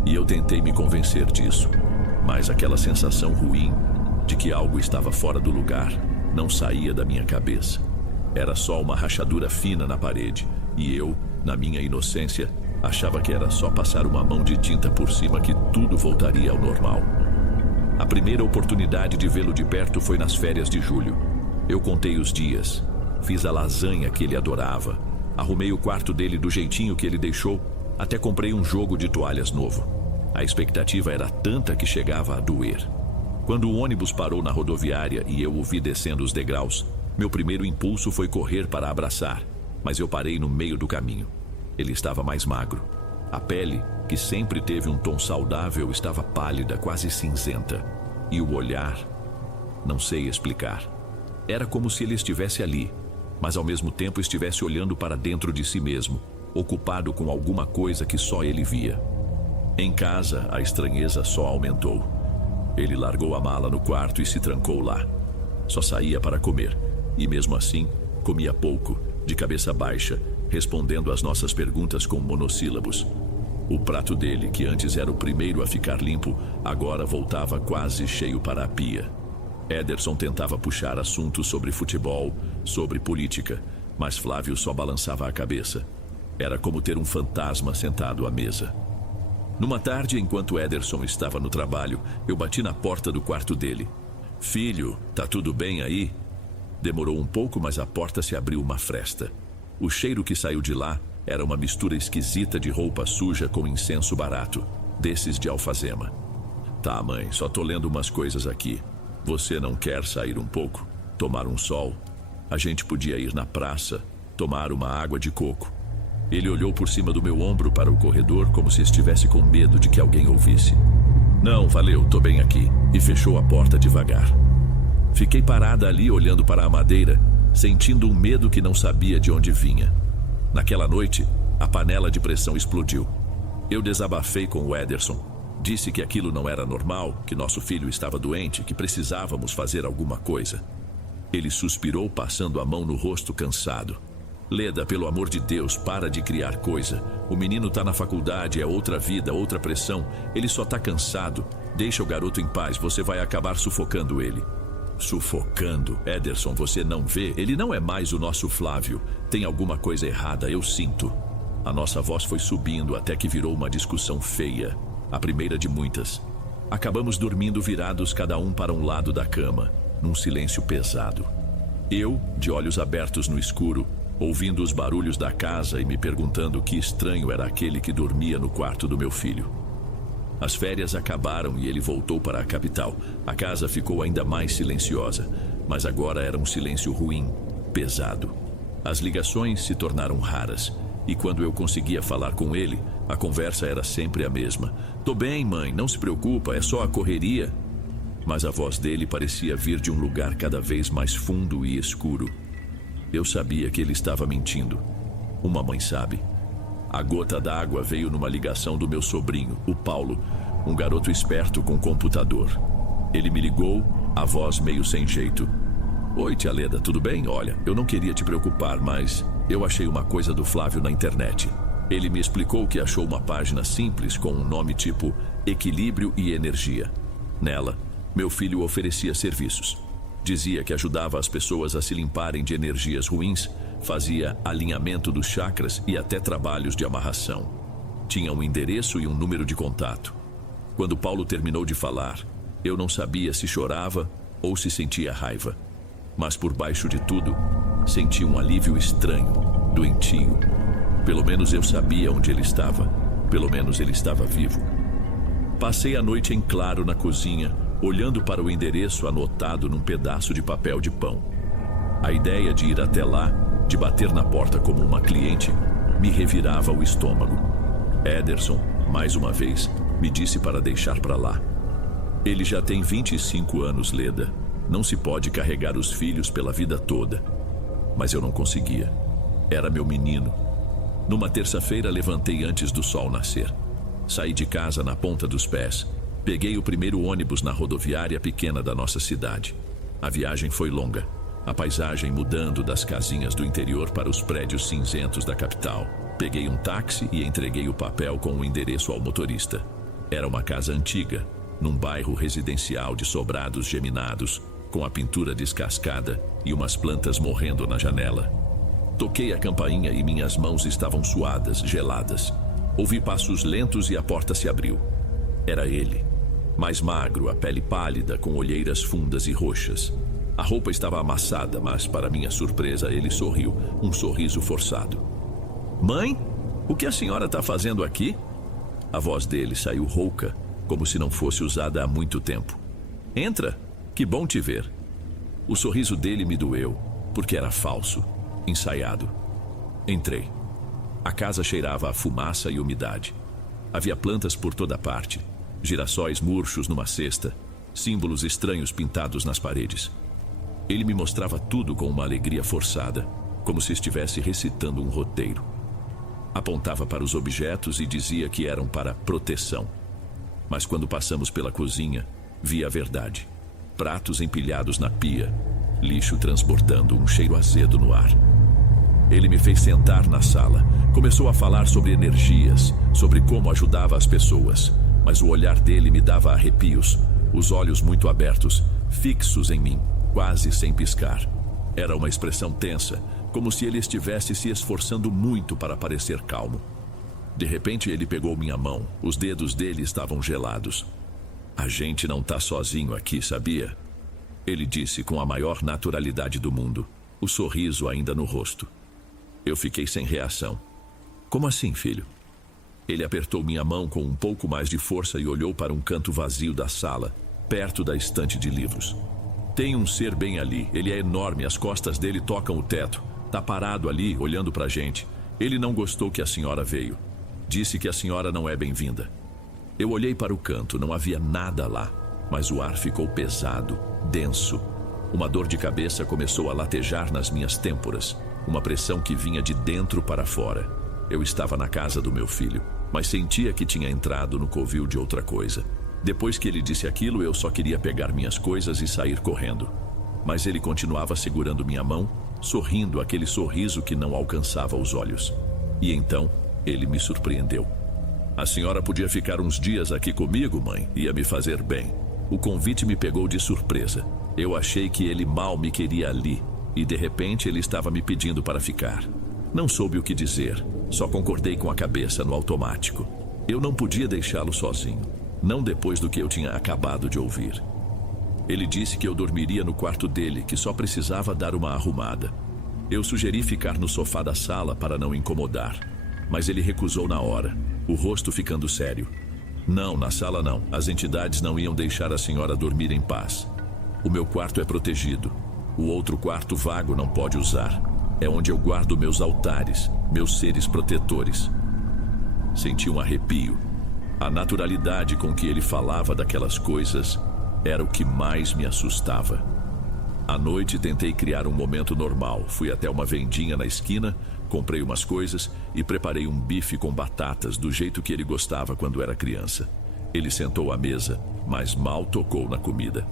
E eu tentei me convencer disso. Mas aquela sensação ruim de que algo estava fora do lugar não saía da minha cabeça. Era só uma rachadura fina na parede. E eu, na minha inocência, achava que era só passar uma mão de tinta por cima que tudo voltaria ao normal. A primeira oportunidade de vê-lo de perto foi nas férias de julho. Eu contei os dias. Fiz a lasanha que ele adorava. Arrumei o quarto dele do jeitinho que ele deixou, até comprei um jogo de toalhas novo. A expectativa era tanta que chegava a doer. Quando o ônibus parou na rodoviária e eu o vi descendo os degraus, meu primeiro impulso foi correr para abraçar, mas eu parei no meio do caminho. Ele estava mais magro. A pele, que sempre teve um tom saudável, estava pálida, quase cinzenta. E o olhar, não sei explicar. Era como se ele estivesse ali, mas ao mesmo tempo estivesse olhando para dentro de si mesmo, ocupado com alguma coisa que só ele via. Em casa, a estranheza só aumentou. Ele largou a mala no quarto e se trancou lá. Só saía para comer, e mesmo assim, comia pouco, de cabeça baixa, respondendo às nossas perguntas com monossílabos. O prato dele, que antes era o primeiro a ficar limpo, agora voltava quase cheio para a pia. Ederson tentava puxar assuntos sobre futebol, sobre política, mas Flávio só balançava a cabeça. Era como ter um fantasma sentado à mesa. Numa tarde, enquanto Ederson estava no trabalho, eu bati na porta do quarto dele. Filho, tá tudo bem aí? Demorou um pouco, mas a porta se abriu uma fresta. O cheiro que saiu de lá Era uma mistura esquisita de roupa suja com incenso barato, desses de alfazema. Tá, mãe, só tô lendo umas coisas aqui. Você não quer sair um pouco? Tomar um sol? A gente podia ir na praça, tomar uma água de coco. Ele olhou por cima do meu ombro para o corredor como se estivesse com medo de que alguém ouvisse. Não, valeu, tô bem aqui. E fechou a porta devagar. Fiquei parada ali olhando para a madeira, sentindo um medo que não sabia de onde vinha. Naquela noite, a panela de pressão explodiu. Eu desabafei com o Ederson. Disse que aquilo não era normal, que nosso filho estava doente, que precisávamos fazer alguma coisa. Ele suspirou, passando a mão no rosto cansado. Leda, pelo amor de Deus, para de criar coisa. O menino tá na faculdade, é outra vida, outra pressão. Ele só tá cansado. Deixa o garoto em paz, você vai acabar sufocando ele. Sufocando? Ederson, você não vê? Ele não é mais o nosso Flávio. Tem alguma coisa errada, eu sinto. A nossa voz foi subindo até que virou uma discussão feia. A primeira de muitas. Acabamos dormindo virados cada um para um lado da cama, num silêncio pesado. Eu, de olhos abertos no escuro, ouvindo os barulhos da casa e me perguntando que estranho era aquele que dormia no quarto do meu filho. As férias acabaram e ele voltou para a capital. A casa ficou ainda mais silenciosa, mas agora era um silêncio ruim, pesado. As ligações se tornaram raras, e quando eu conseguia falar com ele, a conversa era sempre a mesma. Tô bem, mãe, não se preocupa, é só a correria. Mas a voz dele parecia vir de um lugar cada vez mais fundo e escuro. Eu sabia que ele estava mentindo. Uma mãe sabe. A gota d'água veio numa ligação do meu sobrinho, o Paulo, um garoto esperto com computador. Ele me ligou, a voz meio sem jeito. Oi, tia Leda, tudo bem? Olha, eu não queria te preocupar, mas eu achei uma coisa do Flávio na internet. Ele me explicou que achou uma página simples com um nome tipo Equilíbrio e Energia. Nela, meu filho oferecia serviços. Dizia que ajudava as pessoas a se limparem de energias ruins, fazia alinhamento dos chakras e até trabalhos de amarração. Tinha um endereço e um número de contato. Quando Paulo terminou de falar, eu não sabia se chorava ou se sentia raiva. Mas por baixo de tudo, senti um alívio estranho, doentio. Pelo menos eu sabia onde ele estava. Pelo menos ele estava vivo. Passei a noite em claro na cozinha, olhando para o endereço anotado num pedaço de papel de pão. A ideia de ir até lá, de bater na porta como uma cliente, me revirava o estômago. Ederson, mais uma vez, me disse para deixar para lá. Ele já tem 25 anos, Leda. Não se pode carregar os filhos pela vida toda. Mas eu não conseguia. Era meu menino. Numa terça-feira, levantei antes do sol nascer. Saí de casa na ponta dos pés. Peguei o primeiro ônibus na rodoviária pequena da nossa cidade. A viagem foi longa. A paisagem mudando das casinhas do interior para os prédios cinzentos da capital. Peguei um táxi e entreguei o papel com o endereço ao motorista. Era uma casa antiga, num bairro residencial de sobrados geminados, com a pintura descascada e umas plantas morrendo na janela. Toquei a campainha e minhas mãos estavam suadas, geladas. Ouvi passos lentos e a porta se abriu. Era ele. Mais magro, a pele pálida, com olheiras fundas e roxas. A roupa estava amassada, mas, para minha surpresa, ele sorriu, um sorriso forçado. Mãe, o que a senhora está fazendo aqui? A voz dele saiu rouca, como se não fosse usada há muito tempo. Entra, que bom te ver. O sorriso dele me doeu, porque era falso, ensaiado. Entrei. A casa cheirava a fumaça e umidade. Havia plantas por toda parte, girassóis murchos numa cesta, símbolos estranhos pintados nas paredes. Ele me mostrava tudo com uma alegria forçada, como se estivesse recitando um roteiro. Apontava para os objetos e dizia que eram para proteção. Mas quando passamos pela cozinha, vi a verdade. Pratos empilhados na pia, lixo transbordando, um cheiro azedo no ar. Ele me fez sentar na sala. Começou a falar sobre energias, sobre como ajudava as pessoas. Mas o olhar dele me dava arrepios, os olhos muito abertos, fixos em mim, quase sem piscar. Era uma expressão tensa, como se ele estivesse se esforçando muito para parecer calmo. De repente ele pegou minha mão, os dedos dele estavam gelados. A gente não tá sozinho aqui, sabia? Ele disse com a maior naturalidade do mundo, o sorriso ainda no rosto. Eu fiquei sem reação. Como assim, filho? Ele apertou minha mão com um pouco mais de força e olhou para um canto vazio da sala, perto da estante de livros. Tem um ser bem ali. Ele é enorme, as costas dele tocam o teto. Tá parado ali, olhando pra gente. Ele não gostou que a senhora veio. Disse que a senhora não é bem-vinda. Eu olhei para o canto, não havia nada lá, mas o ar ficou pesado, denso. Uma dor de cabeça começou a latejar nas minhas têmporas, uma pressão que vinha de dentro para fora. Eu estava na casa do meu filho, mas sentia que tinha entrado no covil de outra coisa. Depois que ele disse aquilo, eu só queria pegar minhas coisas e sair correndo. Mas ele continuava segurando minha mão, sorrindo aquele sorriso que não alcançava os olhos. E então, ele me surpreendeu. A senhora podia ficar uns dias aqui comigo, mãe, ia me fazer bem. O convite me pegou de surpresa. Eu achei que ele mal me queria ali, e de repente ele estava me pedindo para ficar. Não soube o que dizer, só concordei com a cabeça no automático. Eu não podia deixá-lo sozinho, não depois do que eu tinha acabado de ouvir. Ele disse que eu dormiria no quarto dele, que só precisava dar uma arrumada. Eu sugeri ficar no sofá da sala para não incomodar, mas ele recusou na hora, o rosto ficando sério. Não, na sala não. As entidades não iam deixar a senhora dormir em paz. O meu quarto é protegido. O outro quarto vago não pode usar. É onde eu guardo meus altares, meus seres protetores. Senti um arrepio. A naturalidade com que ele falava daquelas coisas era o que mais me assustava. À noite tentei criar um momento normal. Fui até uma vendinha na esquina, comprei umas coisas e preparei um bife com batatas do jeito que ele gostava quando era criança. Ele sentou à mesa, mas mal tocou na comida.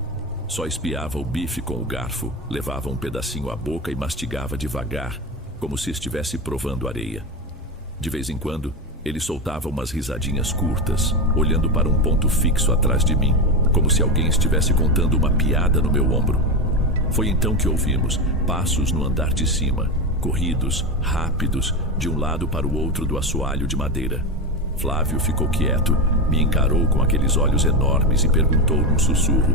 Só espiava o bife com o garfo, levava um pedacinho à boca e mastigava devagar, como se estivesse provando areia. De vez em quando, ele soltava umas risadinhas curtas, olhando para um ponto fixo atrás de mim, como se alguém estivesse contando uma piada no meu ombro. Foi então que ouvimos passos no andar de cima, corridos, rápidos, de um lado para o outro do assoalho de madeira. Flávio ficou quieto, me encarou com aqueles olhos enormes e perguntou num sussurro: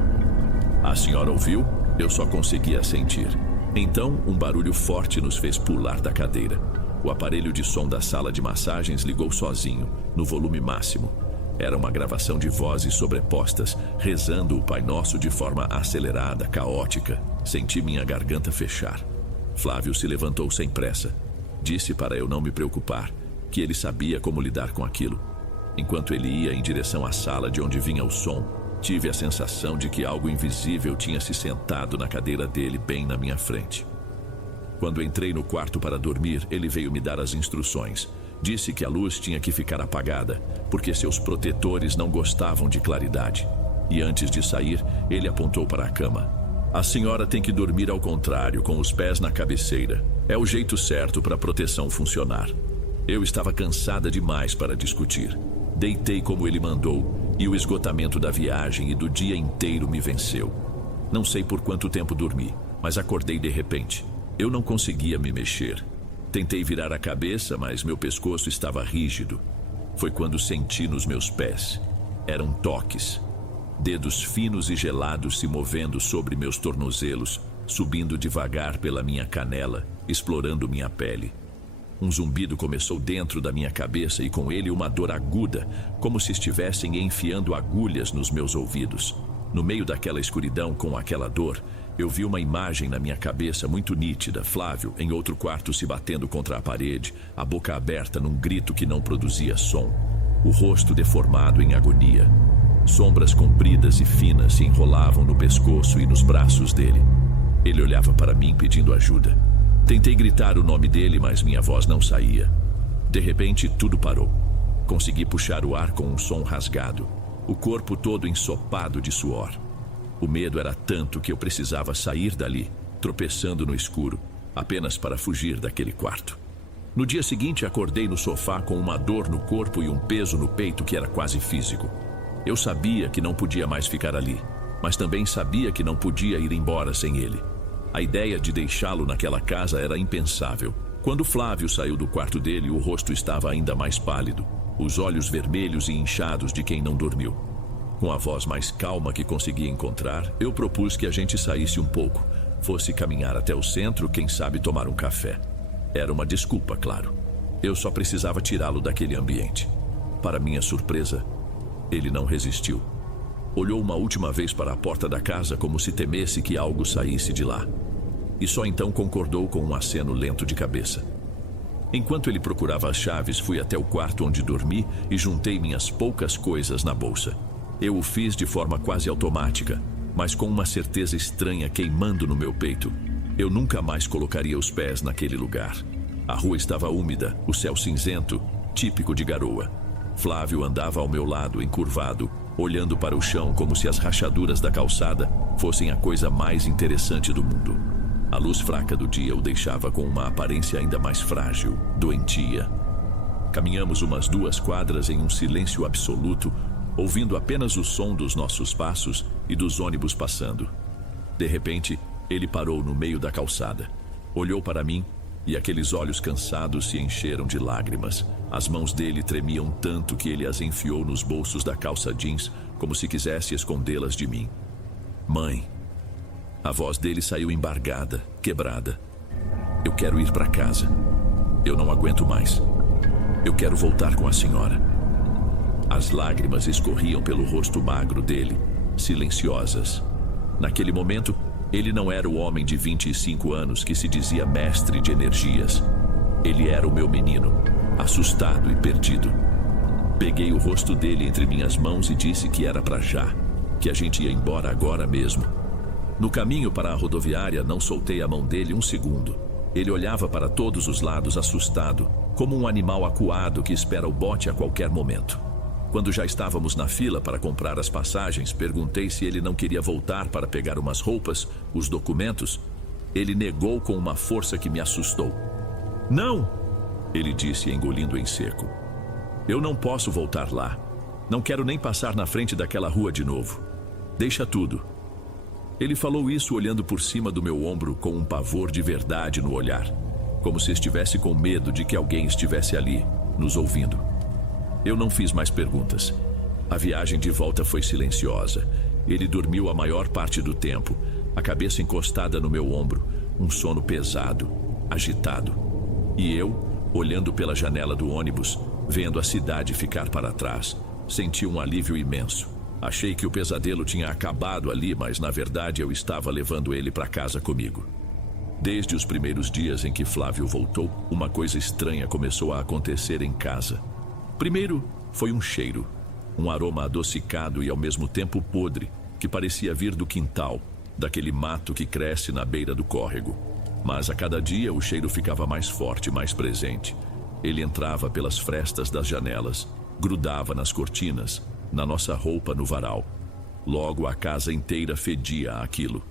"A senhora ouviu?" Eu só conseguia sentir. Então, um barulho forte nos fez pular da cadeira. O aparelho de som da sala de massagens ligou sozinho, no volume máximo. Era uma gravação de vozes sobrepostas, rezando o Pai Nosso de forma acelerada, caótica. Senti minha garganta fechar. Flávio se levantou sem pressa. Disse para eu não me preocupar, que ele sabia como lidar com aquilo. Enquanto ele ia em direção à sala de onde vinha o som, tive a sensação de que algo invisível tinha se sentado na cadeira dele bem na minha frente. Quando entrei no quarto para dormir, ele veio me dar as instruções. Disse que a luz tinha que ficar apagada, porque seus protetores não gostavam de claridade. E antes de sair, ele apontou para a cama. "A senhora tem que dormir ao contrário, com os pés na cabeceira. É o jeito certo para a proteção funcionar." Eu estava cansada demais para discutir. Deitei como ele mandou, e o esgotamento da viagem e do dia inteiro me venceu. Não sei por quanto tempo dormi, mas acordei de repente. Eu não conseguia me mexer. Tentei virar a cabeça, mas meu pescoço estava rígido. Foi quando senti nos meus pés. Eram toques. Dedos finos e gelados se movendo sobre meus tornozelos, subindo devagar pela minha canela, explorando minha pele. Um zumbido começou dentro da minha cabeça e com ele uma dor aguda, como se estivessem enfiando agulhas nos meus ouvidos. No meio daquela escuridão, com aquela dor, eu vi uma imagem na minha cabeça muito nítida. Flávio, em outro quarto, se batendo contra a parede, a boca aberta num grito que não produzia som. O rosto deformado em agonia. Sombras compridas e finas se enrolavam no pescoço e nos braços dele. Ele olhava para mim pedindo ajuda. Tentei gritar o nome dele, mas minha voz não saía. De repente, tudo parou. Consegui puxar o ar com um som rasgado, o corpo todo ensopado de suor. O medo era tanto que eu precisava sair dali, tropeçando no escuro, apenas para fugir daquele quarto. No dia seguinte, acordei no sofá com uma dor no corpo e um peso no peito que era quase físico. Eu sabia que não podia mais ficar ali, mas também sabia que não podia ir embora sem ele. A ideia de deixá-lo naquela casa era impensável. Quando Flávio saiu do quarto dele, o rosto estava ainda mais pálido, os olhos vermelhos e inchados de quem não dormiu. Com a voz mais calma que consegui encontrar, eu propus que a gente saísse um pouco, fosse caminhar até o centro, quem sabe tomar um café. Era uma desculpa, claro. Eu só precisava tirá-lo daquele ambiente. Para minha surpresa, ele não resistiu. Olhou uma última vez para a porta da casa como se temesse que algo saísse de lá. E só então concordou com um aceno lento de cabeça. Enquanto ele procurava as chaves, fui até o quarto onde dormi e juntei minhas poucas coisas na bolsa. Eu o fiz de forma quase automática, mas com uma certeza estranha queimando no meu peito. Eu nunca mais colocaria os pés naquele lugar. A rua estava úmida, o céu cinzento, típico de garoa. Flávio andava ao meu lado, encurvado, olhando para o chão como se as rachaduras da calçada fossem a coisa mais interessante do mundo. A luz fraca do dia o deixava com uma aparência ainda mais frágil, doentia. Caminhamos umas 2 quadras em um silêncio absoluto, ouvindo apenas o som dos nossos passos e dos ônibus passando. De repente, ele parou no meio da calçada. Olhou para mim e aqueles olhos cansados se encheram de lágrimas. As mãos dele tremiam tanto que ele as enfiou nos bolsos da calça jeans, como se quisesse escondê-las de mim. Mãe. A voz dele saiu embargada, quebrada. Eu quero ir para casa. Eu não aguento mais. Eu quero voltar com a senhora. As lágrimas escorriam pelo rosto magro dele, silenciosas. Naquele momento, ele não era o homem de 25 anos que se dizia mestre de energias. Ele era o meu menino, assustado e perdido. Peguei o rosto dele entre minhas mãos e disse que era para já, que a gente ia embora agora mesmo. No caminho para a rodoviária, não soltei a mão dele um segundo. Ele olhava para todos os lados assustado, como um animal acuado que espera o bote a qualquer momento. Quando já estávamos na fila para comprar as passagens, perguntei se ele não queria voltar para pegar umas roupas, os documentos. Ele negou com uma força que me assustou. Não! Ele disse, engolindo em seco. Eu não posso voltar lá. Não quero nem passar na frente daquela rua de novo. Deixa tudo. Ele falou isso olhando por cima do meu ombro com um pavor de verdade no olhar, como se estivesse com medo de que alguém estivesse ali, nos ouvindo. Eu não fiz mais perguntas. A viagem de volta foi silenciosa. Ele dormiu a maior parte do tempo, a cabeça encostada no meu ombro, um sono pesado, agitado. E eu, olhando pela janela do ônibus, vendo a cidade ficar para trás, senti um alívio imenso. Achei que o pesadelo tinha acabado ali, mas na verdade eu estava levando ele para casa comigo. Desde os primeiros dias em que Flávio voltou, uma coisa estranha começou a acontecer em casa. Primeiro, foi um cheiro, um aroma adocicado e ao mesmo tempo podre, que parecia vir do quintal, daquele mato que cresce na beira do córrego. Mas a cada dia o cheiro ficava mais forte, mais presente. Ele entrava pelas frestas das janelas, grudava nas cortinas, na nossa roupa no varal. Logo a casa inteira fedia aquilo.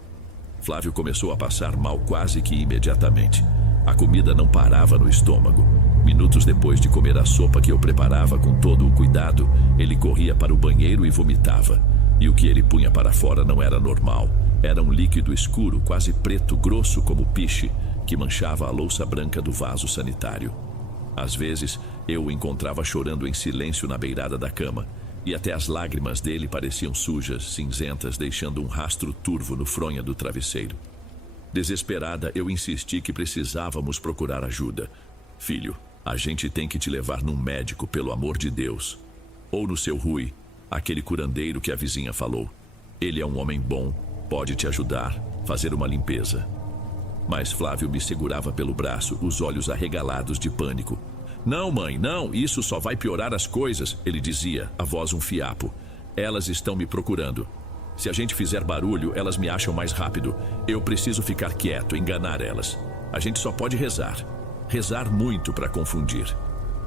Flávio começou a passar mal quase que imediatamente. A comida não parava no estômago. Minutos depois de comer a sopa que eu preparava com todo o cuidado, ele corria para o banheiro e vomitava. E o que ele punha para fora não era normal. Era um líquido escuro, quase preto, grosso como piche, que manchava a louça branca do vaso sanitário. Às vezes, eu o encontrava chorando em silêncio na beirada da cama, e até as lágrimas dele pareciam sujas, cinzentas, deixando um rastro turvo no fronha do travesseiro. Desesperada, eu insisti que precisávamos procurar ajuda. Filho, a gente tem que te levar num médico, pelo amor de Deus. Ou no seu Rui, aquele curandeiro que a vizinha falou. Ele é um homem bom, pode te ajudar, fazer uma limpeza. Mas Flávio me segurava pelo braço, os olhos arregalados de pânico. Não, mãe, não, isso só vai piorar as coisas, ele dizia, a voz um fiapo. Elas estão me procurando. Se a gente fizer barulho, elas me acham mais rápido. Eu preciso ficar quieto, enganar elas. A gente só pode rezar. Rezar muito para confundir.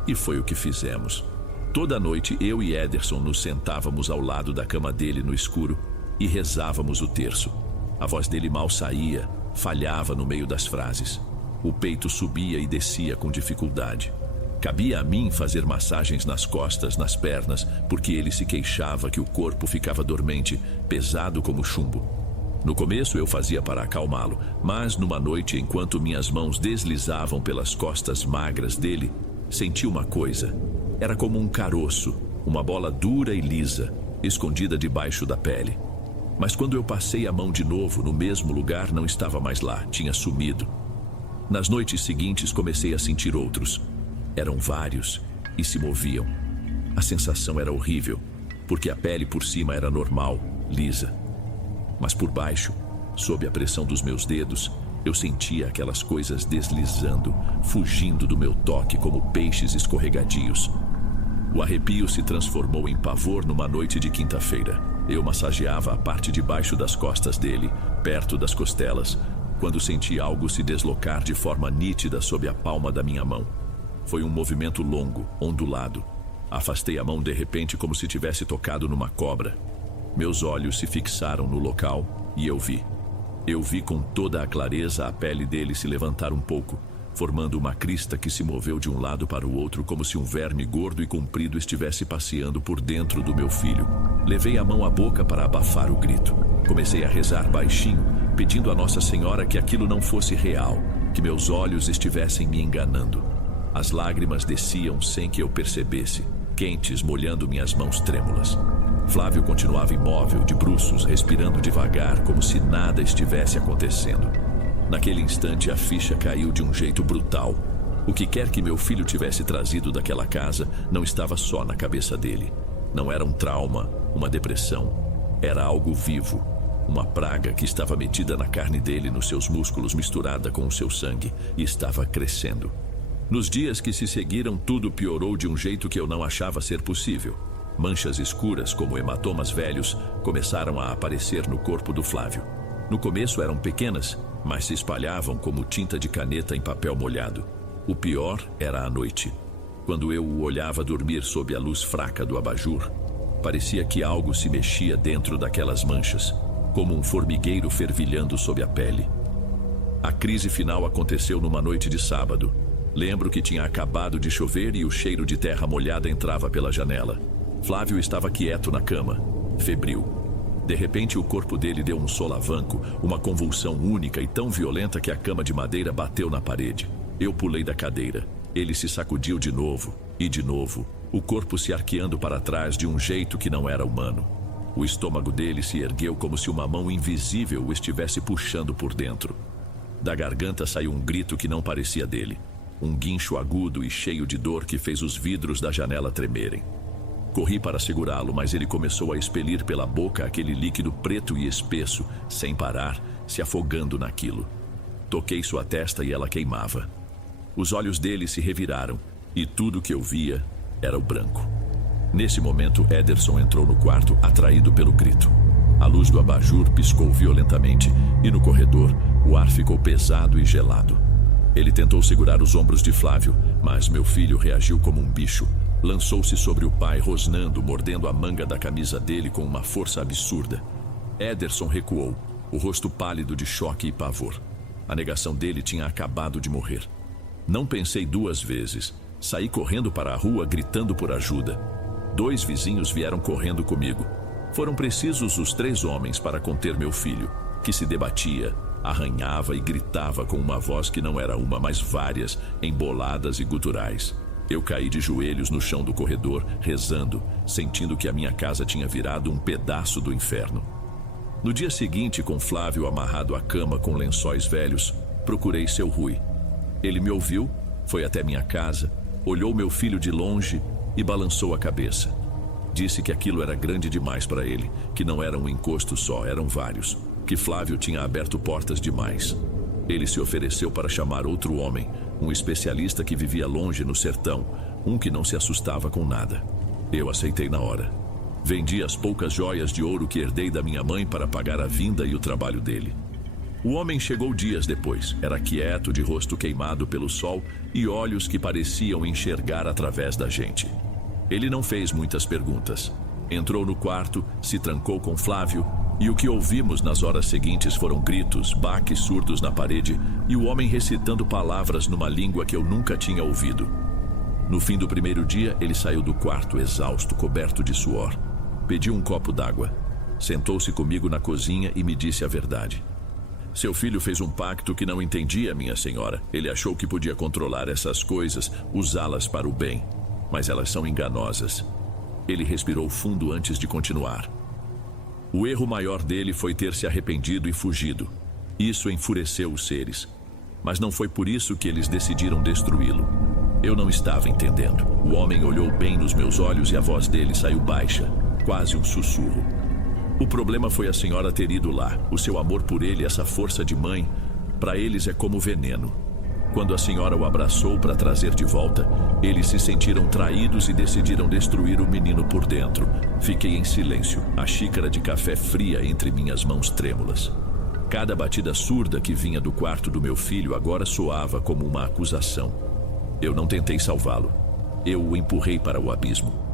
E foi o que fizemos. Toda noite, eu e Ederson nos sentávamos ao lado da cama dele no escuro e rezávamos o terço. A voz dele mal saía, falhava no meio das frases. O peito subia e descia com dificuldade. Cabia a mim fazer massagens nas costas, nas pernas, porque ele se queixava que o corpo ficava dormente, pesado como chumbo. No começo eu fazia para acalmá-lo, mas numa noite, enquanto minhas mãos deslizavam pelas costas magras dele, senti uma coisa. Era como um caroço, uma bola dura e lisa, escondida debaixo da pele. Mas quando eu passei a mão de novo, no mesmo lugar, não estava mais lá, tinha sumido. Nas noites seguintes comecei a sentir outros. Eram vários e se moviam. A sensação era horrível, porque a pele por cima era normal, lisa. Mas por baixo, sob a pressão dos meus dedos, eu sentia aquelas coisas deslizando, fugindo do meu toque como peixes escorregadios. O arrepio se transformou em pavor numa noite de quinta-feira. Eu massageava a parte de baixo das costas dele, perto das costelas, quando senti algo se deslocar de forma nítida sob a palma da minha mão. Foi um movimento longo, ondulado. Afastei a mão de repente como se tivesse tocado numa cobra. Meus olhos se fixaram no local e eu vi. Eu vi com toda a clareza a pele dele se levantar um pouco, formando uma crista que se moveu de um lado para o outro como se um verme gordo e comprido estivesse passeando por dentro do meu filho. Levei a mão à boca para abafar o grito. Comecei a rezar baixinho, pedindo a Nossa Senhora que aquilo não fosse real, que meus olhos estivessem me enganando. As lágrimas desciam sem que eu percebesse, quentes, molhando minhas mãos trêmulas. Flávio continuava imóvel, de bruços, respirando devagar, como se nada estivesse acontecendo. Naquele instante, a ficha caiu de um jeito brutal. O que quer que meu filho tivesse trazido daquela casa não estava só na cabeça dele. Não era um trauma, uma depressão. Era algo vivo. Uma praga que estava metida na carne dele, nos seus músculos, misturada com o seu sangue, e estava crescendo. Nos dias que se seguiram, tudo piorou de um jeito que eu não achava ser possível. Manchas escuras, como hematomas velhos, começaram a aparecer no corpo do Flávio. No começo eram pequenas, mas se espalhavam como tinta de caneta em papel molhado. O pior era à noite. Quando eu o olhava dormir sob a luz fraca do abajur, parecia que algo se mexia dentro daquelas manchas, como um formigueiro fervilhando sob a pele. A crise final aconteceu numa noite de sábado. Lembro que tinha acabado de chover e o cheiro de terra molhada entrava pela janela. Flávio estava quieto na cama, febril. De repente, o corpo dele deu um solavanco, uma convulsão única e tão violenta que a cama de madeira bateu na parede. Eu pulei da cadeira. Ele se sacudiu de novo, e de novo, o corpo se arqueando para trás de um jeito que não era humano. O estômago dele se ergueu como se uma mão invisível o estivesse puxando por dentro. Da garganta saiu um grito que não parecia dele. Um guincho agudo e cheio de dor que fez os vidros da janela tremerem. Corri para segurá-lo, mas ele começou a expelir pela boca aquele líquido preto e espesso, sem parar, se afogando naquilo. Toquei sua testa e ela queimava. Os olhos dele se reviraram, e tudo que eu via era o branco. Nesse momento, Ederson entrou no quarto, atraído pelo grito. A luz do abajur piscou violentamente, e no corredor, o ar ficou pesado e gelado. Ele tentou segurar os ombros de Flávio, mas meu filho reagiu como um bicho. Lançou-se sobre o pai, rosnando, mordendo a manga da camisa dele com uma força absurda. Ederson recuou, o rosto pálido de choque e pavor. A negação dele tinha acabado de morrer. Não pensei duas vezes. Saí correndo para a rua, gritando por ajuda. 2 vizinhos vieram correndo comigo. Foram precisos os 3 homens para conter meu filho, que se debatia, arranhava e gritava com uma voz que não era uma, mas várias, emboladas e guturais. Eu caí de joelhos no chão do corredor, rezando, sentindo que a minha casa tinha virado um pedaço do inferno. No dia seguinte, com Flávio amarrado à cama com lençóis velhos, procurei seu Rui. Ele me ouviu, foi até minha casa, olhou meu filho de longe e balançou a cabeça. Disse que aquilo era grande demais para ele, que não era um encosto só, eram vários, que Flávio tinha aberto portas demais. Ele se ofereceu para chamar outro homem, um especialista que vivia longe no sertão, um que não se assustava com nada. Eu aceitei na hora. Vendi as poucas joias de ouro que herdei da minha mãe para pagar a vinda e o trabalho dele. O homem chegou dias depois. Era quieto, de rosto queimado pelo sol e olhos que pareciam enxergar através da gente. Ele não fez muitas perguntas. Entrou no quarto, se trancou com Flávio, e o que ouvimos nas horas seguintes foram gritos, baques surdos na parede e o homem recitando palavras numa língua que eu nunca tinha ouvido. No fim do primeiro dia, ele saiu do quarto exausto, coberto de suor. Pediu um copo d'água. Sentou-se comigo na cozinha e me disse a verdade. Seu filho fez um pacto que não entendia, minha senhora. Ele achou que podia controlar essas coisas, usá-las para o bem. Mas elas são enganosas. Ele respirou fundo antes de continuar. O erro maior dele foi ter se arrependido e fugido. Isso enfureceu os seres. Mas não foi por isso que eles decidiram destruí-lo. Eu não estava entendendo. O homem olhou bem nos meus olhos e a voz dele saiu baixa, quase um sussurro. O problema foi a senhora ter ido lá. O seu amor por ele, essa força de mãe, para eles é como veneno. Quando a senhora o abraçou para trazer de volta, eles se sentiram traídos e decidiram destruir o menino por dentro. Fiquei em silêncio, a xícara de café fria entre minhas mãos trêmulas. Cada batida surda que vinha do quarto do meu filho agora soava como uma acusação. Eu não tentei salvá-lo. Eu o empurrei para o abismo.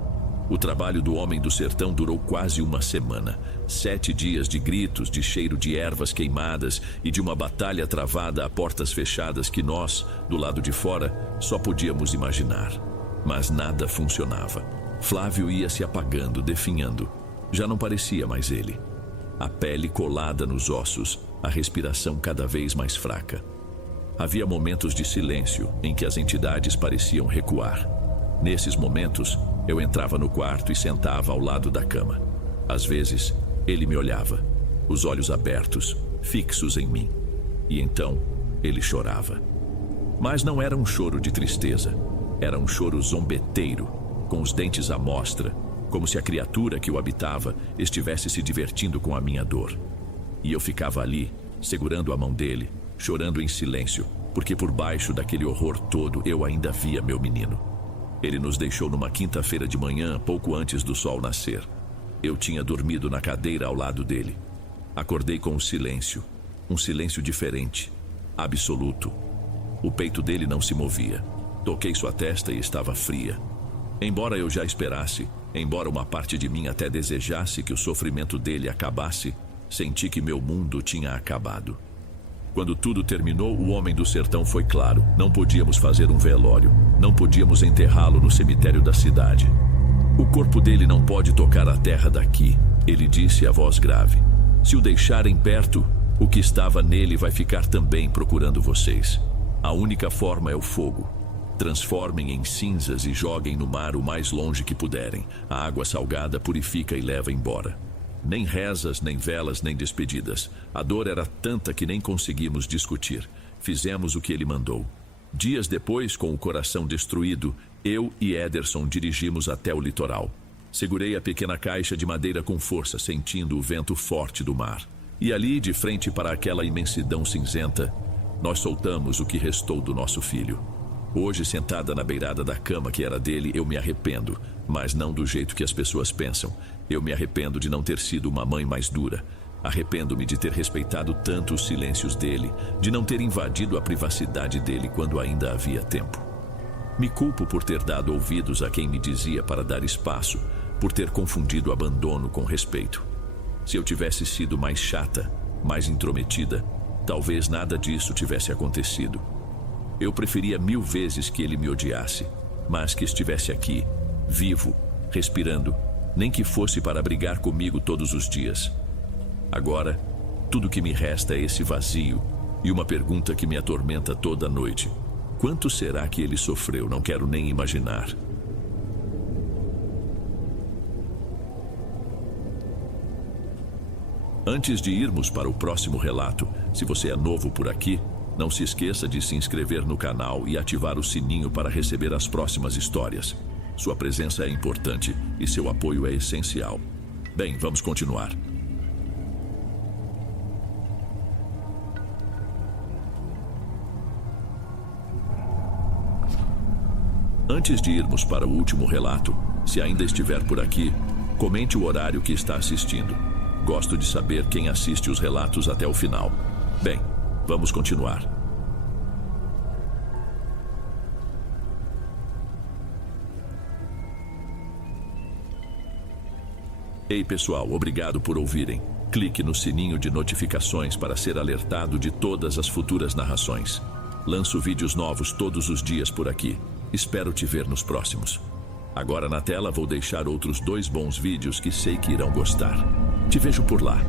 O trabalho do homem do sertão durou quase uma semana. 7 dias de gritos, de cheiro de ervas queimadas e de uma batalha travada a portas fechadas que nós, do lado de fora, só podíamos imaginar. Mas nada funcionava. Flávio ia se apagando, definhando. Já não parecia mais ele. A pele colada nos ossos, a respiração cada vez mais fraca. Havia momentos de silêncio em que as entidades pareciam recuar. Nesses momentos, eu entrava no quarto e sentava ao lado da cama. Às vezes, ele me olhava, os olhos abertos, fixos em mim. E então, ele chorava. Mas não era um choro de tristeza. Era um choro zombeteiro, com os dentes à mostra, como se a criatura que o habitava estivesse se divertindo com a minha dor. E eu ficava ali, segurando a mão dele, chorando em silêncio, porque por baixo daquele horror todo eu ainda via meu menino. Ele nos deixou numa quinta-feira de manhã, pouco antes do sol nascer. Eu tinha dormido na cadeira ao lado dele. Acordei com um silêncio diferente, absoluto. O peito dele não se movia. Toquei sua testa e estava fria. Embora eu já esperasse, embora uma parte de mim até desejasse que o sofrimento dele acabasse, senti que meu mundo tinha acabado. Quando tudo terminou, o homem do sertão foi claro. Não podíamos fazer um velório. Não podíamos enterrá-lo no cemitério da cidade. O corpo dele não pode tocar a terra daqui, ele disse a voz grave. Se o deixarem perto, o que estava nele vai ficar também procurando vocês. A única forma é o fogo. Transformem em cinzas e joguem no mar o mais longe que puderem. A água salgada purifica e leva embora. Nem rezas, nem velas, nem despedidas. A dor era tanta que nem conseguimos discutir. Fizemos o que ele mandou. Dias depois, com o coração destruído, eu e Ederson dirigimos até o litoral. Segurei a pequena caixa de madeira com força, sentindo o vento forte do mar. E ali, de frente para aquela imensidão cinzenta, nós soltamos o que restou do nosso filho. Hoje, sentada na beirada da cama que era dele, eu me arrependo, mas não do jeito que as pessoas pensam. Eu me arrependo de não ter sido uma mãe mais dura. Arrependo-me de ter respeitado tanto os silêncios dele, de não ter invadido a privacidade dele quando ainda havia tempo. Me culpo por ter dado ouvidos a quem me dizia para dar espaço, por ter confundido abandono com respeito. Se eu tivesse sido mais chata, mais intrometida, talvez nada disso tivesse acontecido. Eu preferia 1000 vezes que ele me odiasse, mas que estivesse aqui, vivo, respirando, nem que fosse para brigar comigo todos os dias. Agora, tudo que me resta é esse vazio e uma pergunta que me atormenta toda noite. Quanto será que ele sofreu? Não quero nem imaginar. Antes de irmos para o próximo relato, se você é novo por aqui, não se esqueça de se inscrever no canal e ativar o sininho para receber as próximas histórias. Sua presença é importante e seu apoio é essencial. Bem, vamos continuar. Antes de irmos para o último relato, se ainda estiver por aqui, comente o horário que está assistindo. Gosto de saber quem assiste os relatos até o final. Bem, vamos continuar. Ei pessoal, obrigado por ouvirem. Clique no sininho de notificações para ser alertado de todas as futuras narrações. Lanço vídeos novos todos os dias por aqui. Espero te ver nos próximos. Agora na tela vou deixar outros 2 bons vídeos que sei que irão gostar. Te vejo por lá.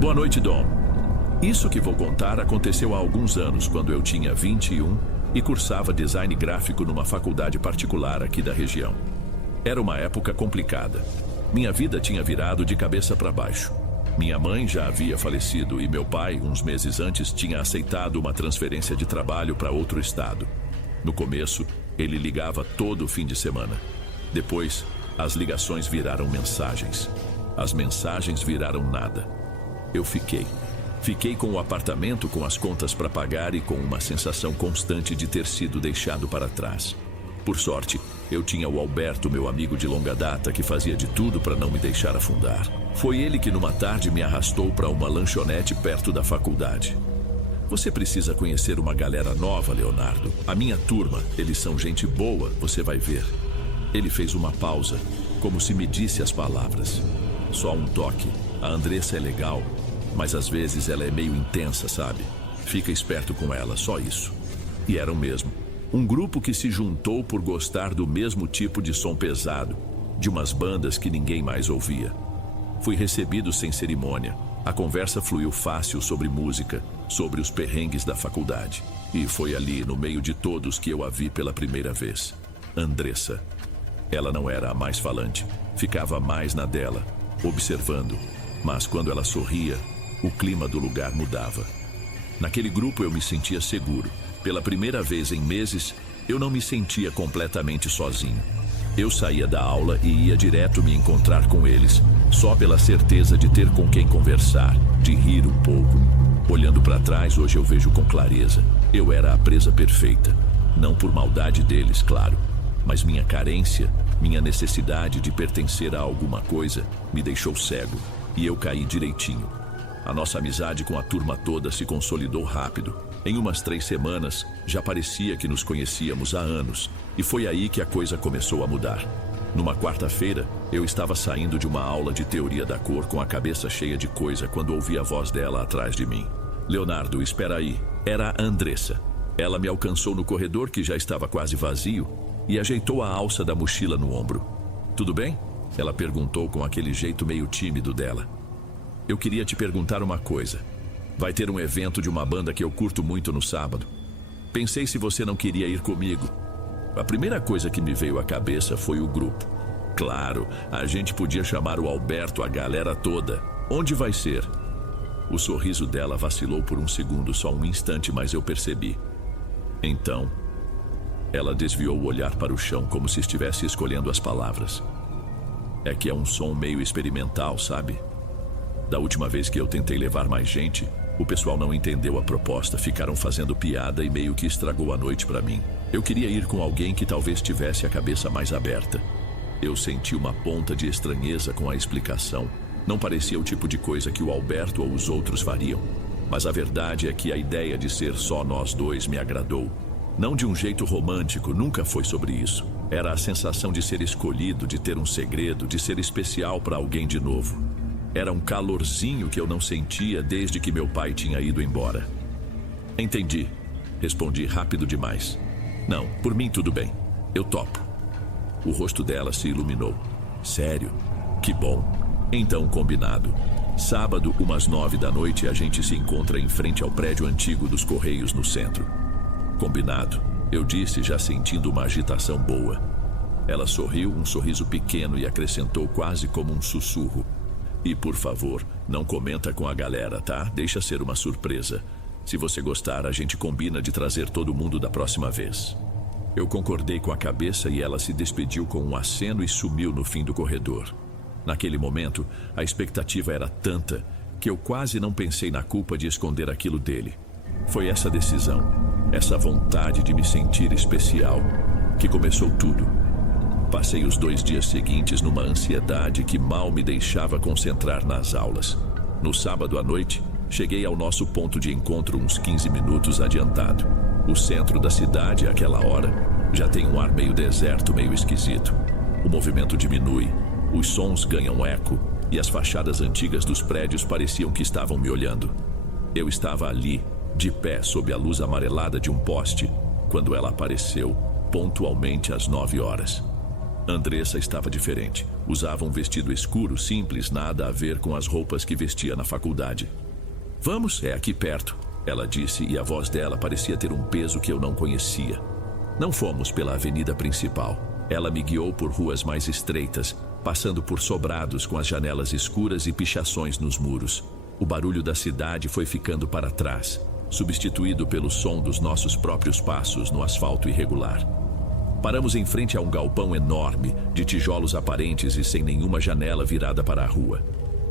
Boa noite, Dom. Isso que vou contar aconteceu há alguns anos, quando eu tinha 21 e cursava design gráfico numa faculdade particular aqui da região. Era uma época complicada. Minha vida tinha virado de cabeça para baixo. Minha mãe já havia falecido e meu pai, uns meses antes, tinha aceitado uma transferência de trabalho para outro estado. No começo, ele ligava todo fim de semana. Depois, as ligações viraram mensagens. As mensagens viraram nada. Eu fiquei com o apartamento com as contas para pagar e com uma sensação constante de ter sido deixado para trás. Por sorte, eu tinha o Alberto, meu amigo de longa data, que fazia de tudo para não me deixar afundar. Foi ele que numa tarde me arrastou para uma lanchonete perto da faculdade. Você precisa conhecer uma galera nova, Leonardo. A minha turma, eles são gente boa, você vai ver. Ele fez uma pausa, como se me disse as palavras. Só um toque. A Andressa é legal, mas às vezes ela é meio intensa, sabe? Fica esperto com ela, só isso. E eram mesmo. Um grupo que se juntou por gostar do mesmo tipo de som pesado, de umas bandas que ninguém mais ouvia. Fui recebido sem cerimônia. A conversa fluiu fácil sobre música, sobre os perrengues da faculdade. E foi ali, no meio de todos, que eu a vi pela primeira vez. Andressa. Ela não era a mais falante, ficava mais na dela, observando. Mas quando ela sorria, o clima do lugar mudava. Naquele grupo eu me sentia seguro. Pela primeira vez em meses, eu não me sentia completamente sozinho. Eu saía da aula e ia direto me encontrar com eles, só pela certeza de ter com quem conversar, de rir um pouco. Olhando para trás, hoje eu vejo com clareza. Eu era a presa perfeita. Não por maldade deles, claro, mas minha carência, minha necessidade de pertencer a alguma coisa, me deixou cego, e eu caí direitinho. A nossa amizade com a turma toda se consolidou rápido. Em umas 3 semanas, já parecia que nos conhecíamos há anos, e foi aí que a coisa começou a mudar. Numa quarta-feira, eu estava saindo de uma aula de teoria da cor com a cabeça cheia de coisa quando ouvi a voz dela atrás de mim. Leonardo, espera aí. Era a Andressa. Ela me alcançou no corredor, que já estava quase vazio, e ajeitou a alça da mochila no ombro. Tudo bem? Ela perguntou com aquele jeito meio tímido dela. Eu queria te perguntar uma coisa. Vai ter um evento de uma banda que eu curto muito no sábado. Pensei se você não queria ir comigo. A primeira coisa que me veio à cabeça foi o grupo. Claro, a gente podia chamar o Alberto, a galera toda. Onde vai ser? O sorriso dela vacilou por um segundo, só um instante, mas eu percebi. Então, ela desviou o olhar para o chão como se estivesse escolhendo as palavras. É que é um som meio experimental, sabe? Da última vez que eu tentei levar mais gente, o pessoal não entendeu a proposta, ficaram fazendo piada e meio que estragou a noite para mim. Eu queria ir com alguém que talvez tivesse a cabeça mais aberta. Eu senti uma ponta de estranheza com a explicação. Não parecia o tipo de coisa que o Alberto ou os outros fariam. Mas a verdade é que a ideia de ser só nós dois me agradou. Não de um jeito romântico, nunca foi sobre isso. Era a sensação de ser escolhido, de ter um segredo, de ser especial para alguém de novo. Era um calorzinho que eu não sentia desde que meu pai tinha ido embora. Entendi. Respondi rápido demais. Não, por mim tudo bem. Eu topo. O rosto dela se iluminou. Sério? Que bom. Então, combinado. Sábado, umas 9 da noite, a gente se encontra em frente ao prédio antigo dos Correios no centro. Combinado. Eu disse, já sentindo uma agitação boa. Ela sorriu, um sorriso pequeno, e acrescentou quase como um sussurro. E, por favor, não comenta com a galera, tá? Deixa ser uma surpresa. Se você gostar, a gente combina de trazer todo mundo da próxima vez. Eu concordei com a cabeça e ela se despediu com um aceno e sumiu no fim do corredor. Naquele momento, a expectativa era tanta que eu quase não pensei na culpa de esconder aquilo dele. Foi essa decisão, essa vontade de me sentir especial, que começou tudo. Passei os 2 dias seguintes numa ansiedade que mal me deixava concentrar nas aulas. No sábado à noite, cheguei ao nosso ponto de encontro uns 15 minutos adiantado. O centro da cidade, àquela hora, já tem um ar meio deserto, meio esquisito. O movimento diminui, os sons ganham eco e as fachadas antigas dos prédios pareciam que estavam me olhando. Eu estava ali, de pé sob a luz amarelada de um poste, quando ela apareceu, pontualmente às 9 horas. Andressa estava diferente. Usava um vestido escuro, simples, nada a ver com as roupas que vestia na faculdade. Vamos, é aqui perto. ela disse, e a voz dela parecia ter um peso que eu não conhecia. Não fomos pela avenida principal. Ela me guiou por ruas mais estreitas, passando por sobrados com as janelas escuras e pichações nos muros. O barulho da cidade foi ficando para trás, substituído pelo som dos nossos próprios passos no asfalto irregular. Paramos em frente a um galpão enorme, de tijolos aparentes e sem nenhuma janela virada para a rua.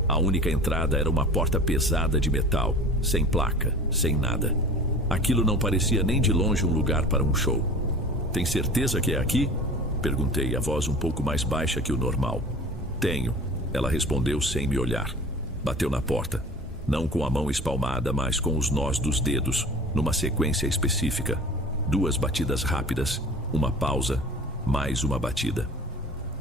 A única entrada era uma porta pesada de metal, sem placa, sem nada. Aquilo não parecia nem de longe um lugar para um show. "Tem certeza que é aqui?" Perguntei, a voz um pouco mais baixa que o normal. "Tenho", ela respondeu sem me olhar. Bateu na porta, não com a mão espalmada, mas com os nós dos dedos, numa sequência específica. 2 batidas rápidas, uma pausa, mais uma batida.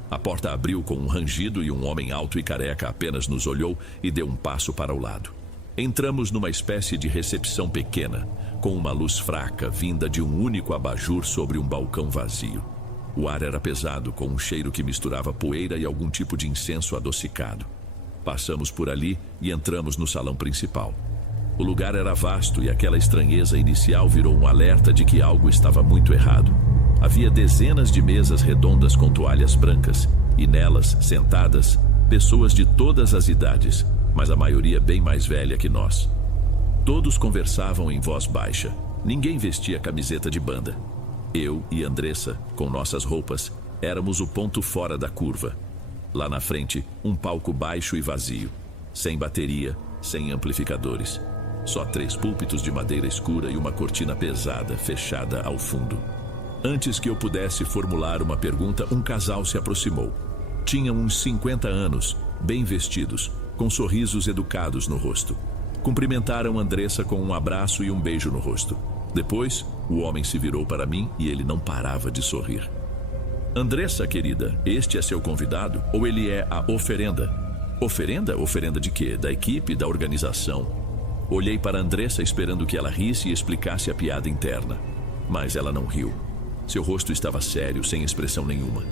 A porta abriu com um rangido e um homem alto e careca apenas nos olhou e deu um passo para o lado. Entramos numa espécie de recepção pequena, com uma luz fraca vinda de um único abajur sobre um balcão vazio. O ar era pesado, com um cheiro que misturava poeira e algum tipo de incenso adocicado. Passamos por ali e entramos no salão principal. O lugar era vasto e aquela estranheza inicial virou um alerta de que algo estava muito errado. Havia dezenas de mesas redondas com toalhas brancas e nelas, sentadas, pessoas de todas as idades, mas a maioria bem mais velha que nós. Todos conversavam em voz baixa. Ninguém vestia camiseta de banda. Eu e Andressa, com nossas roupas, éramos o ponto fora da curva. Lá na frente, um palco baixo e vazio, sem bateria, sem amplificadores. Só 3 púlpitos de madeira escura e uma cortina pesada, fechada ao fundo. Antes que eu pudesse formular uma pergunta, um casal se aproximou. Tinham uns 50 anos, bem vestidos, com sorrisos educados no rosto. Cumprimentaram Andressa com um abraço e um beijo no rosto. Depois, o homem se virou para mim e ele não parava de sorrir. "Andressa, querida, este é seu convidado ou ele é a oferenda?" "Oferenda? Oferenda de quê? Da equipe, da organização?" Olhei para Andressa esperando que ela risse e explicasse a piada interna. Mas ela não riu. Seu rosto estava sério, sem expressão nenhuma.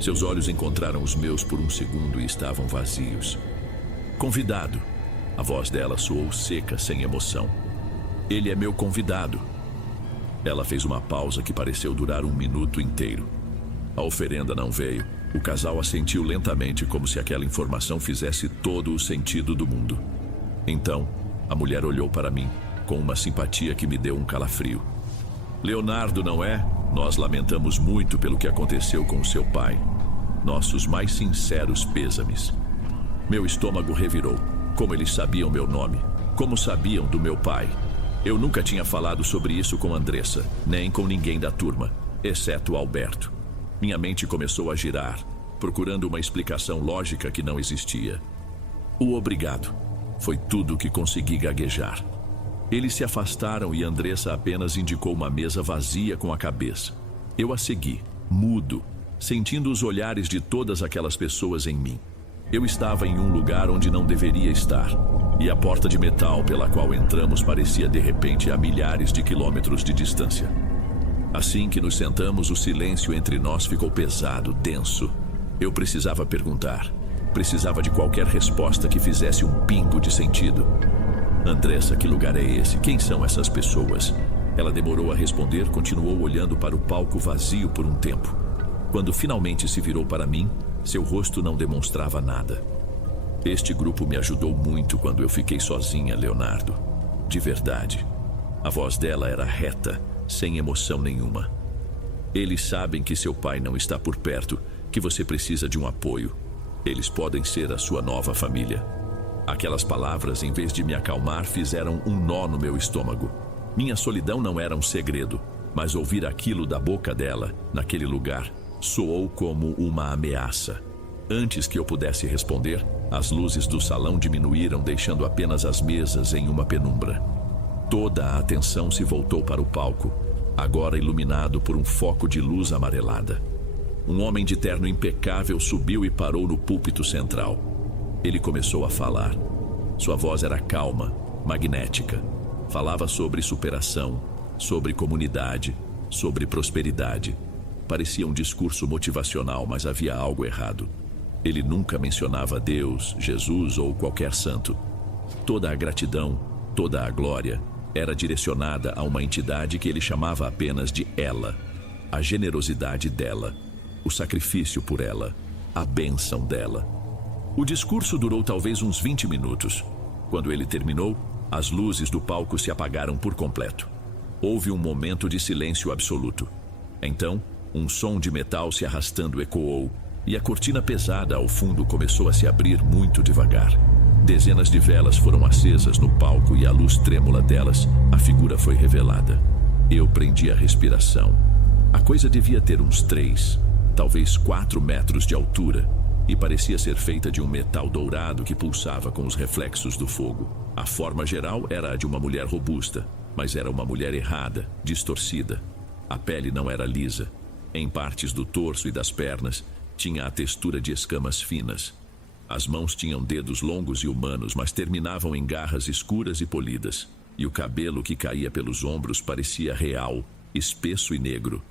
Seus olhos encontraram os meus por um segundo e estavam vazios. "Convidado." A voz dela soou seca, sem emoção. "Ele é meu convidado." Ela fez uma pausa que pareceu durar 1 minuto inteiro. A oferenda não veio. O casal assentiu lentamente, como se aquela informação fizesse todo o sentido do mundo. Então, a mulher olhou para mim, com uma simpatia que me deu um calafrio. "Leonardo, não é? Nós lamentamos muito pelo que aconteceu com seu pai. Nossos mais sinceros pêsames." Meu estômago revirou. Como eles sabiam meu nome? Como sabiam do meu pai? Eu nunca tinha falado sobre isso com Andressa, nem com ninguém da turma, exceto Alberto. Minha mente começou a girar, procurando uma explicação lógica que não existia. "O obrigado." Foi tudo o que consegui gaguejar. Eles se afastaram e Andressa apenas indicou uma mesa vazia com a cabeça. Eu a segui, mudo, sentindo os olhares de todas aquelas pessoas em mim. Eu estava em um lugar onde não deveria estar, e a porta de metal pela qual entramos parecia de repente a milhares de quilômetros de distância. Assim que nos sentamos, o silêncio entre nós ficou pesado, denso. Eu precisava perguntar. Precisava de qualquer resposta que fizesse um pingo de sentido. "Andressa, que lugar é esse? Quem são essas pessoas?" Ela demorou a responder, continuou olhando para o palco vazio por um tempo. Quando finalmente se virou para mim, seu rosto não demonstrava nada. "Este grupo me ajudou muito quando eu fiquei sozinha, Leonardo. De verdade." A voz dela era reta, sem emoção nenhuma. "Eles sabem que seu pai não está por perto, que você precisa de um apoio. Eles podem ser a sua nova família." Aquelas palavras, em vez de me acalmar, fizeram um nó no meu estômago. Minha solidão não era um segredo, mas ouvir aquilo da boca dela, naquele lugar, soou como uma ameaça. Antes que eu pudesse responder, as luzes do salão diminuíram, deixando apenas as mesas em uma penumbra. Toda a atenção se voltou para o palco, agora iluminado por um foco de luz amarelada. Um homem de terno impecável subiu e parou no púlpito central. Ele começou a falar. Sua voz era calma, magnética. Falava sobre superação, sobre comunidade, sobre prosperidade. Parecia um discurso motivacional, mas havia algo errado. Ele nunca mencionava Deus, Jesus ou qualquer santo. Toda a gratidão, toda a glória, era direcionada a uma entidade que ele chamava apenas de ela, a generosidade dela, o sacrifício por ela, a bênção dela. O discurso durou talvez uns 20 minutos. Quando ele terminou, as luzes do palco se apagaram por completo. Houve um momento de silêncio absoluto. Então, um som de metal se arrastando ecoou, e a cortina pesada ao fundo começou a se abrir muito devagar. Dezenas de velas foram acesas no palco e à luz trêmula delas, a figura foi revelada. Eu prendi a respiração. A coisa devia ter uns 3, talvez 4 metros de altura, e parecia ser feita de um metal dourado que pulsava com os reflexos do fogo. A forma geral era a de uma mulher robusta, mas era uma mulher errada, distorcida. A pele não era lisa. Em partes do torso e das pernas, tinha a textura de escamas finas. As mãos tinham dedos longos e humanos, mas terminavam em garras escuras e polidas. E o cabelo que caía pelos ombros parecia real, espesso e negro.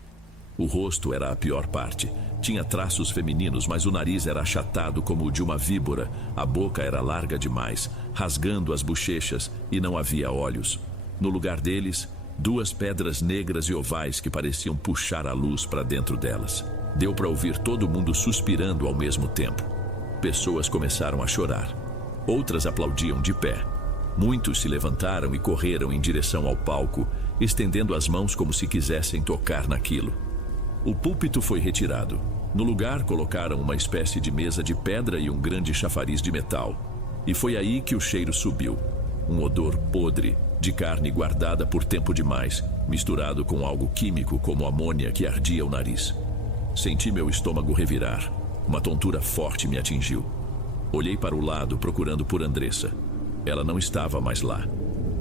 O rosto era a pior parte. Tinha traços femininos, mas o nariz era achatado como o de uma víbora. A boca era larga demais, rasgando as bochechas, e não havia olhos. No lugar deles, 2 pedras negras e ovais que pareciam puxar a luz para dentro delas. Deu para ouvir todo mundo suspirando ao mesmo tempo. Pessoas começaram a chorar. Outras aplaudiam de pé. Muitos se levantaram e correram em direção ao palco, estendendo as mãos como se quisessem tocar naquilo. O púlpito foi retirado. No lugar, colocaram uma espécie de mesa de pedra e um grande chafariz de metal. E foi aí que o cheiro subiu. Um odor podre, de carne guardada por tempo demais, misturado com algo químico como amônia que ardia o nariz. Senti meu estômago revirar. Uma tontura forte me atingiu. Olhei para o lado, procurando por Andressa. Ela não estava mais lá.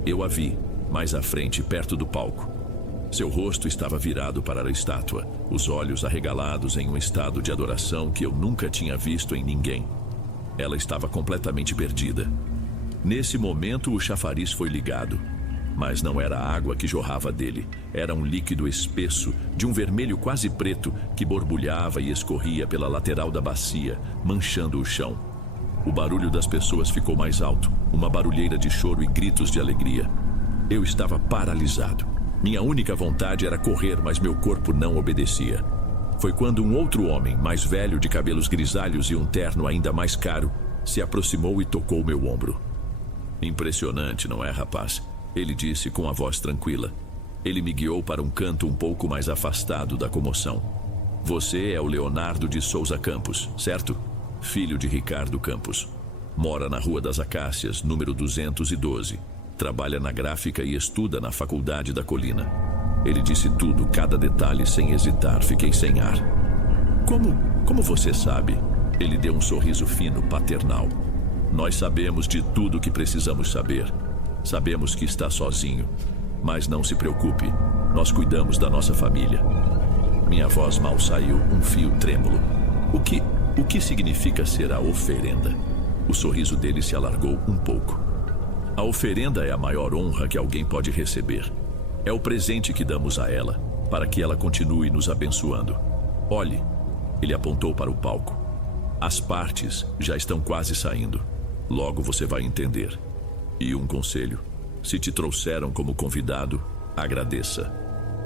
Eu a vi, mais à frente, perto do palco. Seu rosto estava virado para a estátua, os olhos arregalados em um estado de adoração que eu nunca tinha visto em ninguém. Ela estava completamente perdida. Nesse momento, o chafariz foi ligado. Mas não era a água que jorrava dele. Era um líquido espesso, de um vermelho quase preto, que borbulhava e escorria pela lateral da bacia, manchando o chão. O barulho das pessoas ficou mais alto, uma barulheira de choro e gritos de alegria. Eu estava paralisado. Minha única vontade era correr, mas meu corpo não obedecia. Foi quando um outro homem, mais velho, de cabelos grisalhos e um terno ainda mais caro, se aproximou e tocou meu ombro. Impressionante, não é, rapaz? Ele disse com a voz tranquila. Ele me guiou para um canto um pouco mais afastado da comoção. Você é o Leonardo de Souza Campos, certo? Filho de Ricardo Campos. Mora na Rua das Acácias, número 212. Trabalha na gráfica e estuda na Faculdade da Colina. Ele disse tudo, cada detalhe, sem hesitar. Fiquei sem ar. Como você sabe? Ele deu um sorriso fino, paternal. Nós sabemos de tudo o que precisamos saber. Sabemos que está sozinho. Mas não se preocupe. Nós cuidamos da nossa família. Minha voz mal saiu, um fio trêmulo. O que significa ser a oferenda? O sorriso dele se alargou um pouco. A oferenda é a maior honra que alguém pode receber. É o presente que damos a ela, para que ela continue nos abençoando. Olhe, ele apontou para o palco. As partes já estão quase saindo. Logo você vai entender. E um conselho: se te trouxeram como convidado, agradeça.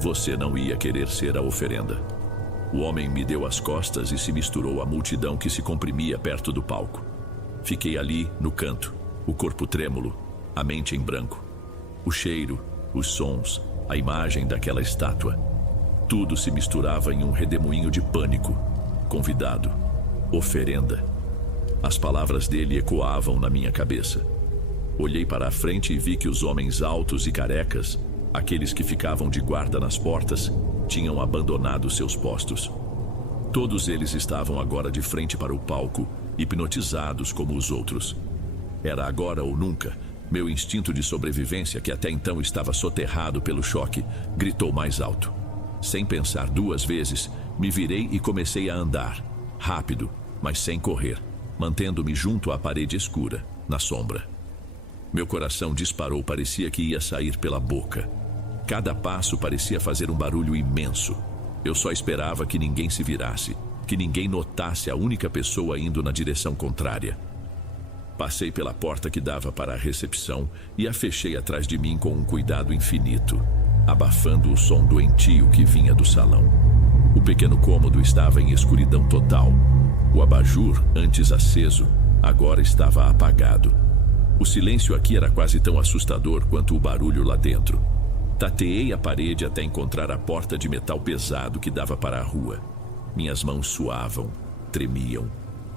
Você não ia querer ser a oferenda. O homem me deu as costas e se misturou à multidão que se comprimia perto do palco. Fiquei ali, no canto, o corpo trêmulo, a mente em branco. O cheiro, os sons, a imagem daquela estátua. Tudo se misturava em um redemoinho de pânico. Convidado, oferenda. As palavras dele ecoavam na minha cabeça. Olhei para a frente e vi que os homens altos e carecas, aqueles que ficavam de guarda nas portas, tinham abandonado seus postos. Todos eles estavam agora de frente para o palco, hipnotizados como os outros. Era agora ou nunca. Meu instinto de sobrevivência, que até então estava soterrado pelo choque, gritou mais alto. Sem pensar 2 vezes, me virei e comecei a andar, rápido, mas sem correr, mantendo-me junto à parede escura, na sombra. Meu coração disparou, parecia que ia sair pela boca. Cada passo parecia fazer um barulho imenso. Eu só esperava que ninguém se virasse, que ninguém notasse a única pessoa indo na direção contrária. Passei pela porta que dava para a recepção e a fechei atrás de mim com um cuidado infinito, abafando o som doentio que vinha do salão. O pequeno cômodo estava em escuridão total. O abajur, antes aceso, agora estava apagado. O silêncio aqui era quase tão assustador quanto o barulho lá dentro. Tateei a parede até encontrar a porta de metal pesado que dava para a rua. Minhas mãos suavam, tremiam.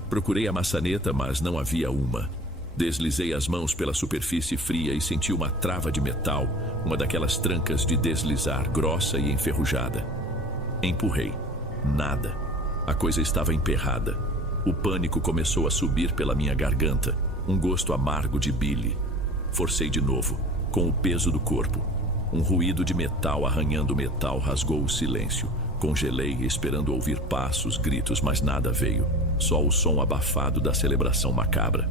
Procurei a maçaneta, mas não havia uma. Deslizei as mãos pela superfície fria e senti uma trava de metal, uma daquelas trancas de deslizar, grossa e enferrujada. Empurrei. Nada. A coisa estava emperrada. O pânico começou a subir pela minha garganta, um gosto amargo de bile. Forcei de novo, com o peso do corpo. Um ruído de metal arranhando metal rasgou o silêncio. Congelei, esperando ouvir passos, gritos, mas nada veio. Só o som abafado da celebração macabra.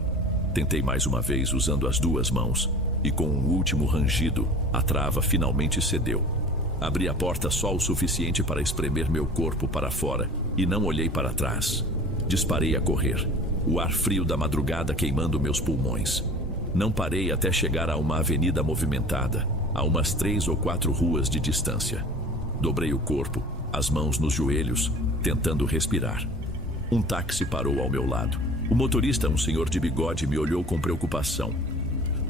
Tentei mais uma vez usando as duas mãos, e com um último rangido, a trava finalmente cedeu. Abri a porta só o suficiente para espremer meu corpo para fora, e não olhei para trás. Disparei a correr, o ar frio da madrugada queimando meus pulmões. Não parei até chegar a uma avenida movimentada, a umas 3 ou 4 ruas de distância. Dobrei o corpo, as mãos nos joelhos, tentando respirar. Um táxi parou ao meu lado. O motorista, um senhor de bigode, me olhou com preocupação.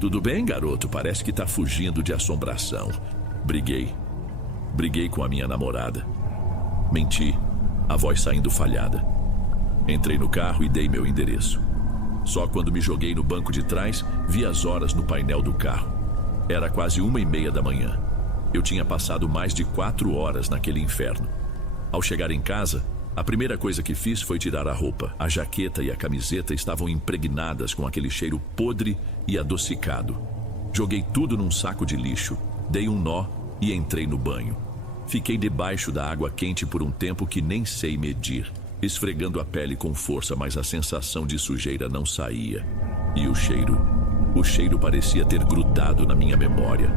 Tudo bem, garoto? Parece que está fugindo de assombração. Briguei com a minha namorada. Menti, a voz saindo falhada. Entrei no carro e dei meu endereço. Só quando me joguei no banco de trás, vi as horas no painel do carro. Era quase 1:30 da manhã. Eu tinha passado mais de 4 horas naquele inferno. Ao chegar em casa, a primeira coisa que fiz foi tirar a roupa. A jaqueta e a camiseta estavam impregnadas com aquele cheiro podre e adocicado. Joguei tudo num saco de lixo, dei um nó e entrei no banho. Fiquei debaixo da água quente por um tempo que nem sei medir, esfregando a pele com força, mas a sensação de sujeira não saía. E o cheiro parecia ter grudado na minha memória.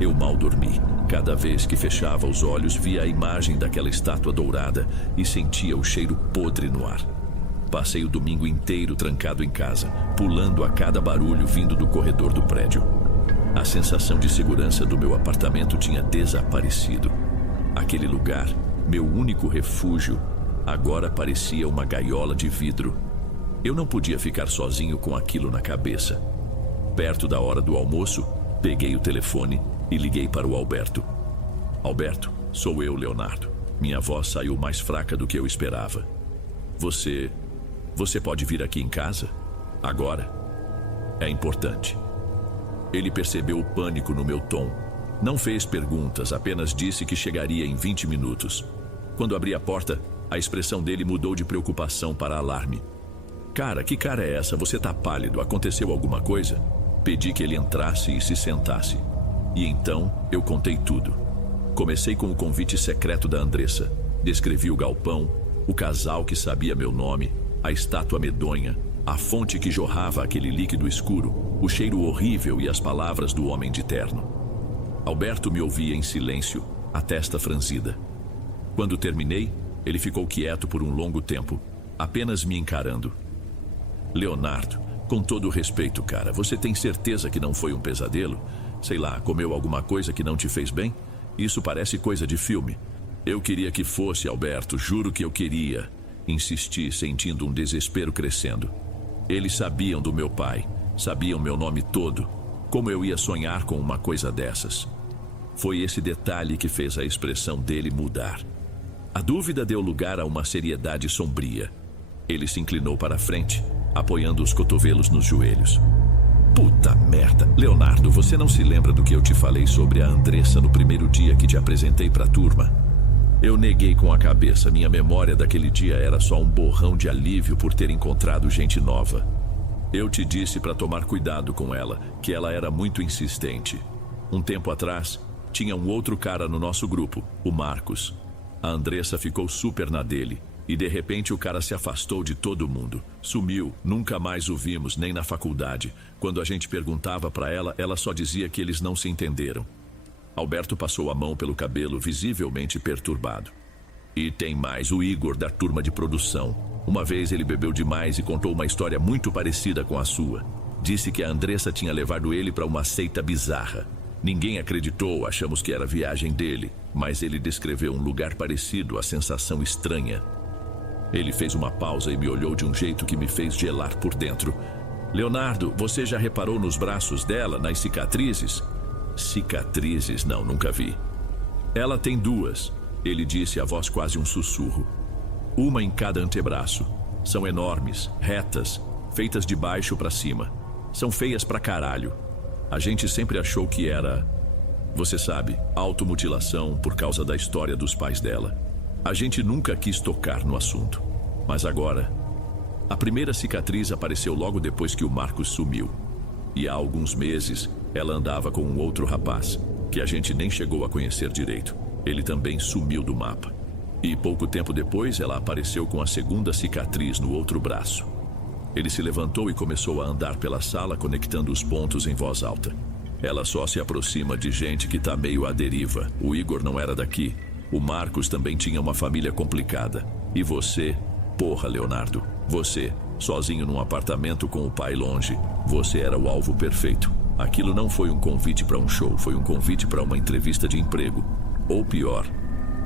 Eu mal dormi. Cada vez que fechava os olhos, via a imagem daquela estátua dourada e sentia o cheiro podre no ar. Passei o domingo inteiro trancado em casa, pulando a cada barulho vindo do corredor do prédio. A sensação de segurança do meu apartamento tinha desaparecido. Aquele lugar, meu único refúgio, agora parecia uma gaiola de vidro. Eu não podia ficar sozinho com aquilo na cabeça. Perto da hora do almoço, peguei o telefone e liguei para o Alberto. Alberto, sou eu, Leonardo. Minha voz saiu mais fraca do que eu esperava. Você pode vir aqui em casa? Agora? É importante. Ele percebeu o pânico no meu tom. Não fez perguntas, apenas disse que chegaria em 20 minutos. Quando abri a porta, a expressão dele mudou de preocupação para alarme. Cara, que cara é essa? Você tá pálido. Aconteceu alguma coisa? Pedi que ele entrasse e se sentasse. E então, eu contei tudo. Comecei com o convite secreto da Andressa. Descrevi o galpão, o casal que sabia meu nome, a estátua medonha, a fonte que jorrava aquele líquido escuro, o cheiro horrível e as palavras do homem de terno. Alberto me ouvia em silêncio, a testa franzida. Quando terminei, ele ficou quieto por um longo tempo, apenas me encarando. Leonardo, com todo o respeito, cara, você tem certeza que não foi um pesadelo? Sei lá, comeu alguma coisa que não te fez bem? Isso parece coisa de filme. Eu queria que fosse, Alberto, juro que eu queria. Insisti, sentindo um desespero crescendo. Eles sabiam do meu pai, sabiam meu nome todo. Como eu ia sonhar com uma coisa dessas? Foi esse detalhe que fez a expressão dele mudar. A dúvida deu lugar a uma seriedade sombria. Ele se inclinou para a frente, apoiando os cotovelos nos joelhos. Puta merda. Leonardo, você não se lembra do que eu te falei sobre a Andressa no primeiro dia que te apresentei para a turma? Eu neguei com a cabeça. Minha memória daquele dia era só um borrão de alívio por ter encontrado gente nova. Eu te disse para tomar cuidado com ela, que ela era muito insistente. Um tempo atrás, tinha um outro cara no nosso grupo, o Marcos. A Andressa ficou super na dele. E de repente o cara se afastou de todo mundo. Sumiu, nunca mais o vimos, nem na faculdade. Quando a gente perguntava para ela, ela só dizia que eles não se entenderam. Alberto passou a mão pelo cabelo, visivelmente perturbado. E tem mais, o Igor da turma de produção. Uma vez ele bebeu demais e contou uma história muito parecida com a sua. Disse que a Andressa tinha levado ele para uma seita bizarra. Ninguém acreditou, achamos que era viagem dele, mas ele descreveu um lugar parecido, a sensação estranha. Ele fez uma pausa e me olhou de um jeito que me fez gelar por dentro. Leonardo, você já reparou nos braços dela, nas cicatrizes? Cicatrizes? Não, nunca vi. Ela tem duas, ele disse, a voz quase um sussurro. Uma em cada antebraço. São enormes, retas, feitas de baixo para cima. São feias pra caralho. A gente sempre achou que era, você sabe, automutilação por causa da história dos pais dela. A gente nunca quis tocar no assunto. Mas agora, a primeira cicatriz apareceu logo depois que o Marcos sumiu. E há alguns meses, ela andava com um outro rapaz, que a gente nem chegou a conhecer direito. Ele também sumiu do mapa. E pouco tempo depois, ela apareceu com a segunda cicatriz no outro braço. Ele se levantou e começou a andar pela sala, conectando os pontos em voz alta. Ela só se aproxima de gente que tá meio à deriva. O Igor não era daqui. O Marcos também tinha uma família complicada. E você, porra, Leonardo, você, sozinho num apartamento com o pai longe, você era o alvo perfeito. Aquilo não foi um convite para um show, foi um convite para uma entrevista de emprego. Ou pior,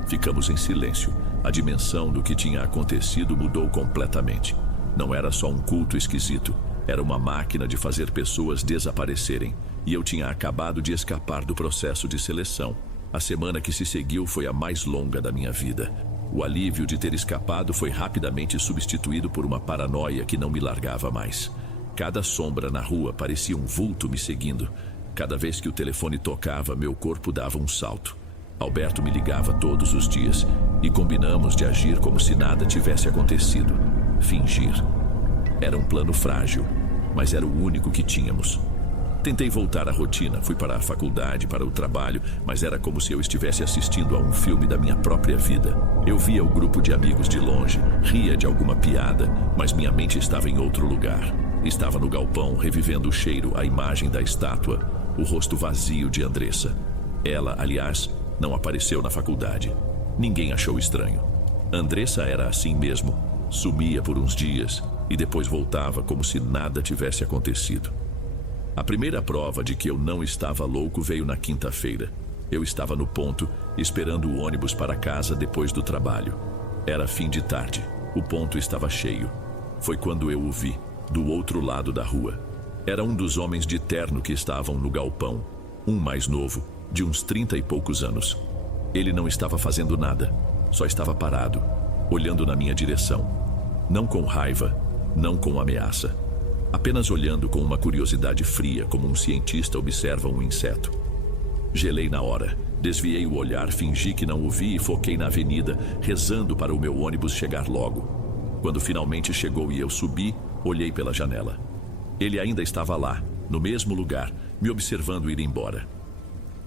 ficamos em silêncio. A dimensão do que tinha acontecido mudou completamente. Não era só um culto esquisito, era uma máquina de fazer pessoas desaparecerem. E eu tinha acabado de escapar do processo de seleção. A semana que se seguiu foi a mais longa da minha vida. O alívio de ter escapado foi rapidamente substituído por uma paranoia que não me largava mais. Cada sombra na rua parecia um vulto me seguindo. Cada vez que o telefone tocava, meu corpo dava um salto. Alberto me ligava todos os dias e combinamos de agir como se nada tivesse acontecido. Fingir. Era um plano frágil, mas era o único que tínhamos. Tentei voltar à rotina, fui para a faculdade, para o trabalho, mas era como se eu estivesse assistindo a um filme da minha própria vida. Eu via o grupo de amigos de longe, ria de alguma piada, mas minha mente estava em outro lugar. Estava no galpão, revivendo o cheiro, a imagem da estátua, o rosto vazio de Andressa. Ela, aliás, não apareceu na faculdade. Ninguém achou estranho. Andressa era assim mesmo. Sumia por uns dias e depois voltava como se nada tivesse acontecido. A primeira prova de que eu não estava louco veio na quinta-feira. Eu estava no ponto, esperando o ônibus para casa depois do trabalho. Era fim de tarde. O ponto estava cheio. Foi quando eu o vi, do outro lado da rua. Era um dos homens de terno que estavam no galpão. Um mais novo, de uns 30 e poucos anos. Ele não estava fazendo nada, só estava parado, olhando na minha direção. Não com raiva, não com ameaça. Apenas olhando com uma curiosidade fria, como um cientista observa um inseto. Gelei na hora, desviei o olhar, fingi que não o vi e foquei na avenida, rezando para o meu ônibus chegar logo. Quando finalmente chegou e eu subi, olhei pela janela. Ele ainda estava lá, no mesmo lugar, me observando ir embora.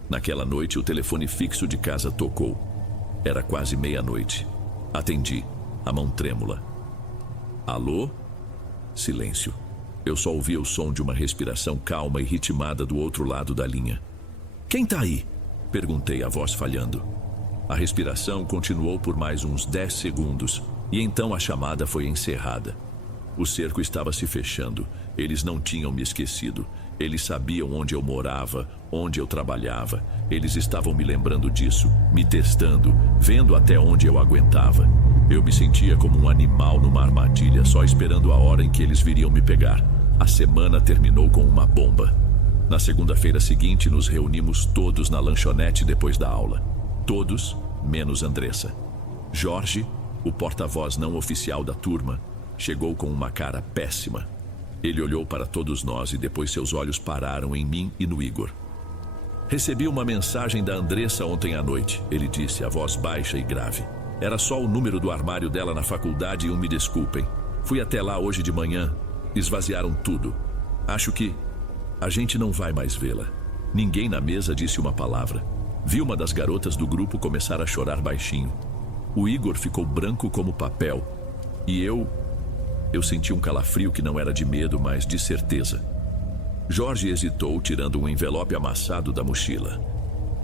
Naquela noite, o telefone fixo de casa tocou. Era quase meia-noite. Atendi, a mão trêmula. Alô? Silêncio. Eu só ouvia o som de uma respiração calma e ritmada do outro lado da linha. Quem tá aí? Perguntei, a voz falhando. A respiração continuou por mais uns 10 segundos, e então a chamada foi encerrada. O cerco estava se fechando. Eles não tinham me esquecido. Eles sabiam onde eu morava, onde eu trabalhava. Eles estavam me lembrando disso, me testando, vendo até onde eu aguentava. Eu me sentia como um animal numa armadilha, só esperando a hora em que eles viriam me pegar. A semana terminou com uma bomba. Na segunda-feira seguinte, nos reunimos todos na lanchonete depois da aula. Todos, menos Andressa. Jorge, o porta-voz não oficial da turma, chegou com uma cara péssima. Ele olhou para todos nós e depois seus olhos pararam em mim e no Igor. Recebi uma mensagem da Andressa ontem à noite, ele disse, a voz baixa e grave. Era só o número do armário dela na faculdade e me desculpem. Fui até lá hoje de manhã, esvaziaram tudo. Acho que a gente não vai mais vê-la. Ninguém na mesa disse uma palavra. Vi uma das garotas do grupo começar a chorar baixinho. O Igor ficou branco como papel. E eu senti um calafrio que não era de medo, mas de certeza. Jorge hesitou, tirando um envelope amassado da mochila.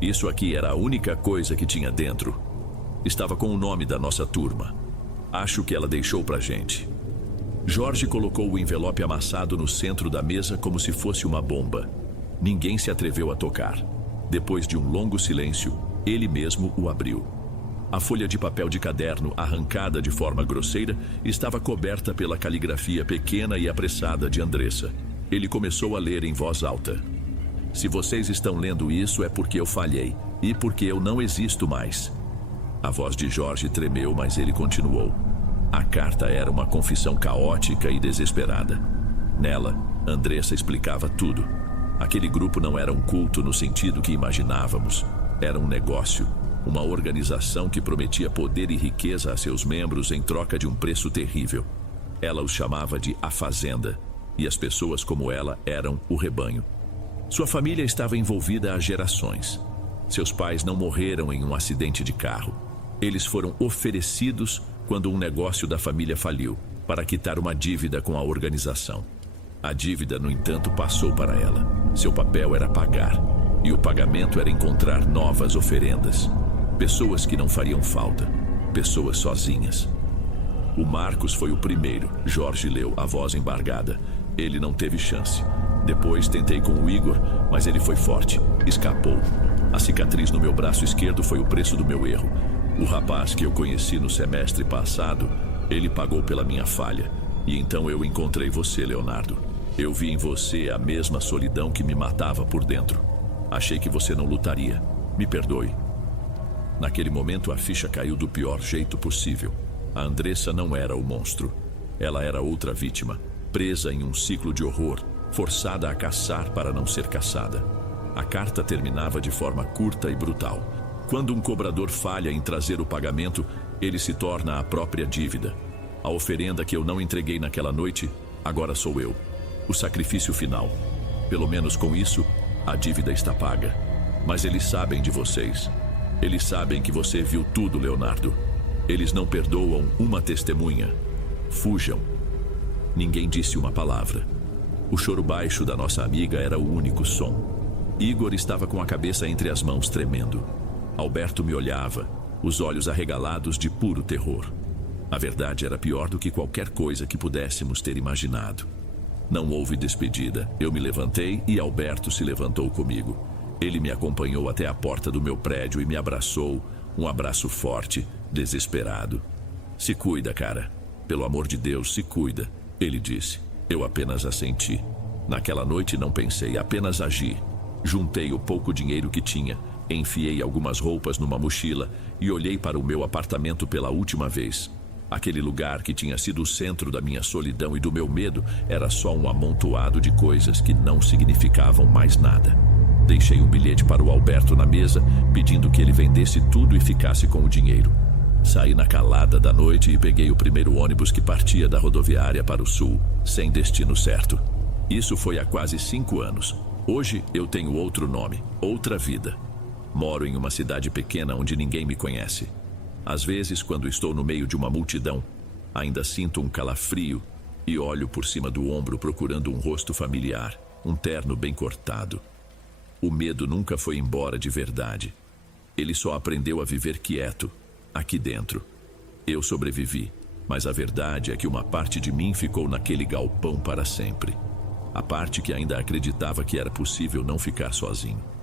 Isso aqui era a única coisa que tinha dentro. Estava com o nome da nossa turma. Acho que ela deixou pra gente. Jorge colocou o envelope amassado no centro da mesa como se fosse uma bomba. Ninguém se atreveu a tocar. Depois de um longo silêncio, ele mesmo o abriu. A folha de papel de caderno, arrancada de forma grosseira, estava coberta pela caligrafia pequena e apressada de Andressa. Ele começou a ler em voz alta. Se vocês estão lendo isso é porque eu falhei e porque eu não existo mais. A voz de Jorge tremeu, mas ele continuou. A carta era uma confissão caótica e desesperada. Nela, Andressa explicava tudo. Aquele grupo não era um culto no sentido que imaginávamos. Era um negócio, uma organização que prometia poder e riqueza a seus membros em troca de um preço terrível. Ela os chamava de A Fazenda, e as pessoas como ela eram o rebanho. Sua família estava envolvida há gerações. Seus pais não morreram em um acidente de carro. Eles foram oferecidos quando um negócio da família faliu, para quitar uma dívida com a organização. A dívida, no entanto, passou para ela. Seu papel era pagar, e o pagamento era encontrar novas oferendas. Pessoas que não fariam falta, pessoas sozinhas. O Marcos foi o primeiro, Jorge leu, a voz embargada. Ele não teve chance. Depois tentei com o Igor, mas ele foi forte, escapou. A cicatriz no meu braço esquerdo foi o preço do meu erro. O rapaz que eu conheci no semestre passado, ele pagou pela minha falha. E então eu encontrei você, Leonardo. Eu vi em você a mesma solidão que me matava por dentro. Achei que você não lutaria. Me perdoe. Naquele momento a ficha caiu do pior jeito possível. A Andressa não era o monstro. Ela era outra vítima, presa em um ciclo de horror, forçada a caçar para não ser caçada. A carta terminava de forma curta e brutal. Quando um cobrador falha em trazer o pagamento, ele se torna a própria dívida. A oferenda que eu não entreguei naquela noite, agora sou eu. O sacrifício final. Pelo menos com isso, a dívida está paga. Mas eles sabem de vocês. Eles sabem que você viu tudo, Leonardo. Eles não perdoam uma testemunha. Fujam. Ninguém disse uma palavra. O choro baixo da nossa amiga era o único som. Igor estava com a cabeça entre as mãos tremendo. Alberto me olhava, os olhos arregalados de puro terror. A verdade era pior do que qualquer coisa que pudéssemos ter imaginado. Não houve despedida. Eu me levantei e Alberto se levantou comigo. Ele me acompanhou até a porta do meu prédio e me abraçou, um abraço forte, desesperado. Se cuida, cara. Pelo amor de Deus, se cuida, ele disse. Eu apenas assenti. Naquela noite não pensei, apenas agi. Juntei o pouco dinheiro que tinha, enfiei algumas roupas numa mochila e olhei para o meu apartamento pela última vez. Aquele lugar que tinha sido o centro da minha solidão e do meu medo era só um amontoado de coisas que não significavam mais nada. Deixei um bilhete para o Alberto na mesa, pedindo que ele vendesse tudo e ficasse com o dinheiro. Saí na calada da noite e peguei o primeiro ônibus que partia da rodoviária para o sul, sem destino certo. Isso foi há quase 5 anos. Hoje eu tenho outro nome, outra vida. Moro em uma cidade pequena onde ninguém me conhece. Às vezes, quando estou no meio de uma multidão, ainda sinto um calafrio e olho por cima do ombro procurando um rosto familiar, um terno bem cortado. O medo nunca foi embora de verdade. Ele só aprendeu a viver quieto, aqui dentro. Eu sobrevivi, mas a verdade é que uma parte de mim ficou naquele galpão para sempre. A parte que ainda acreditava que era possível não ficar sozinho.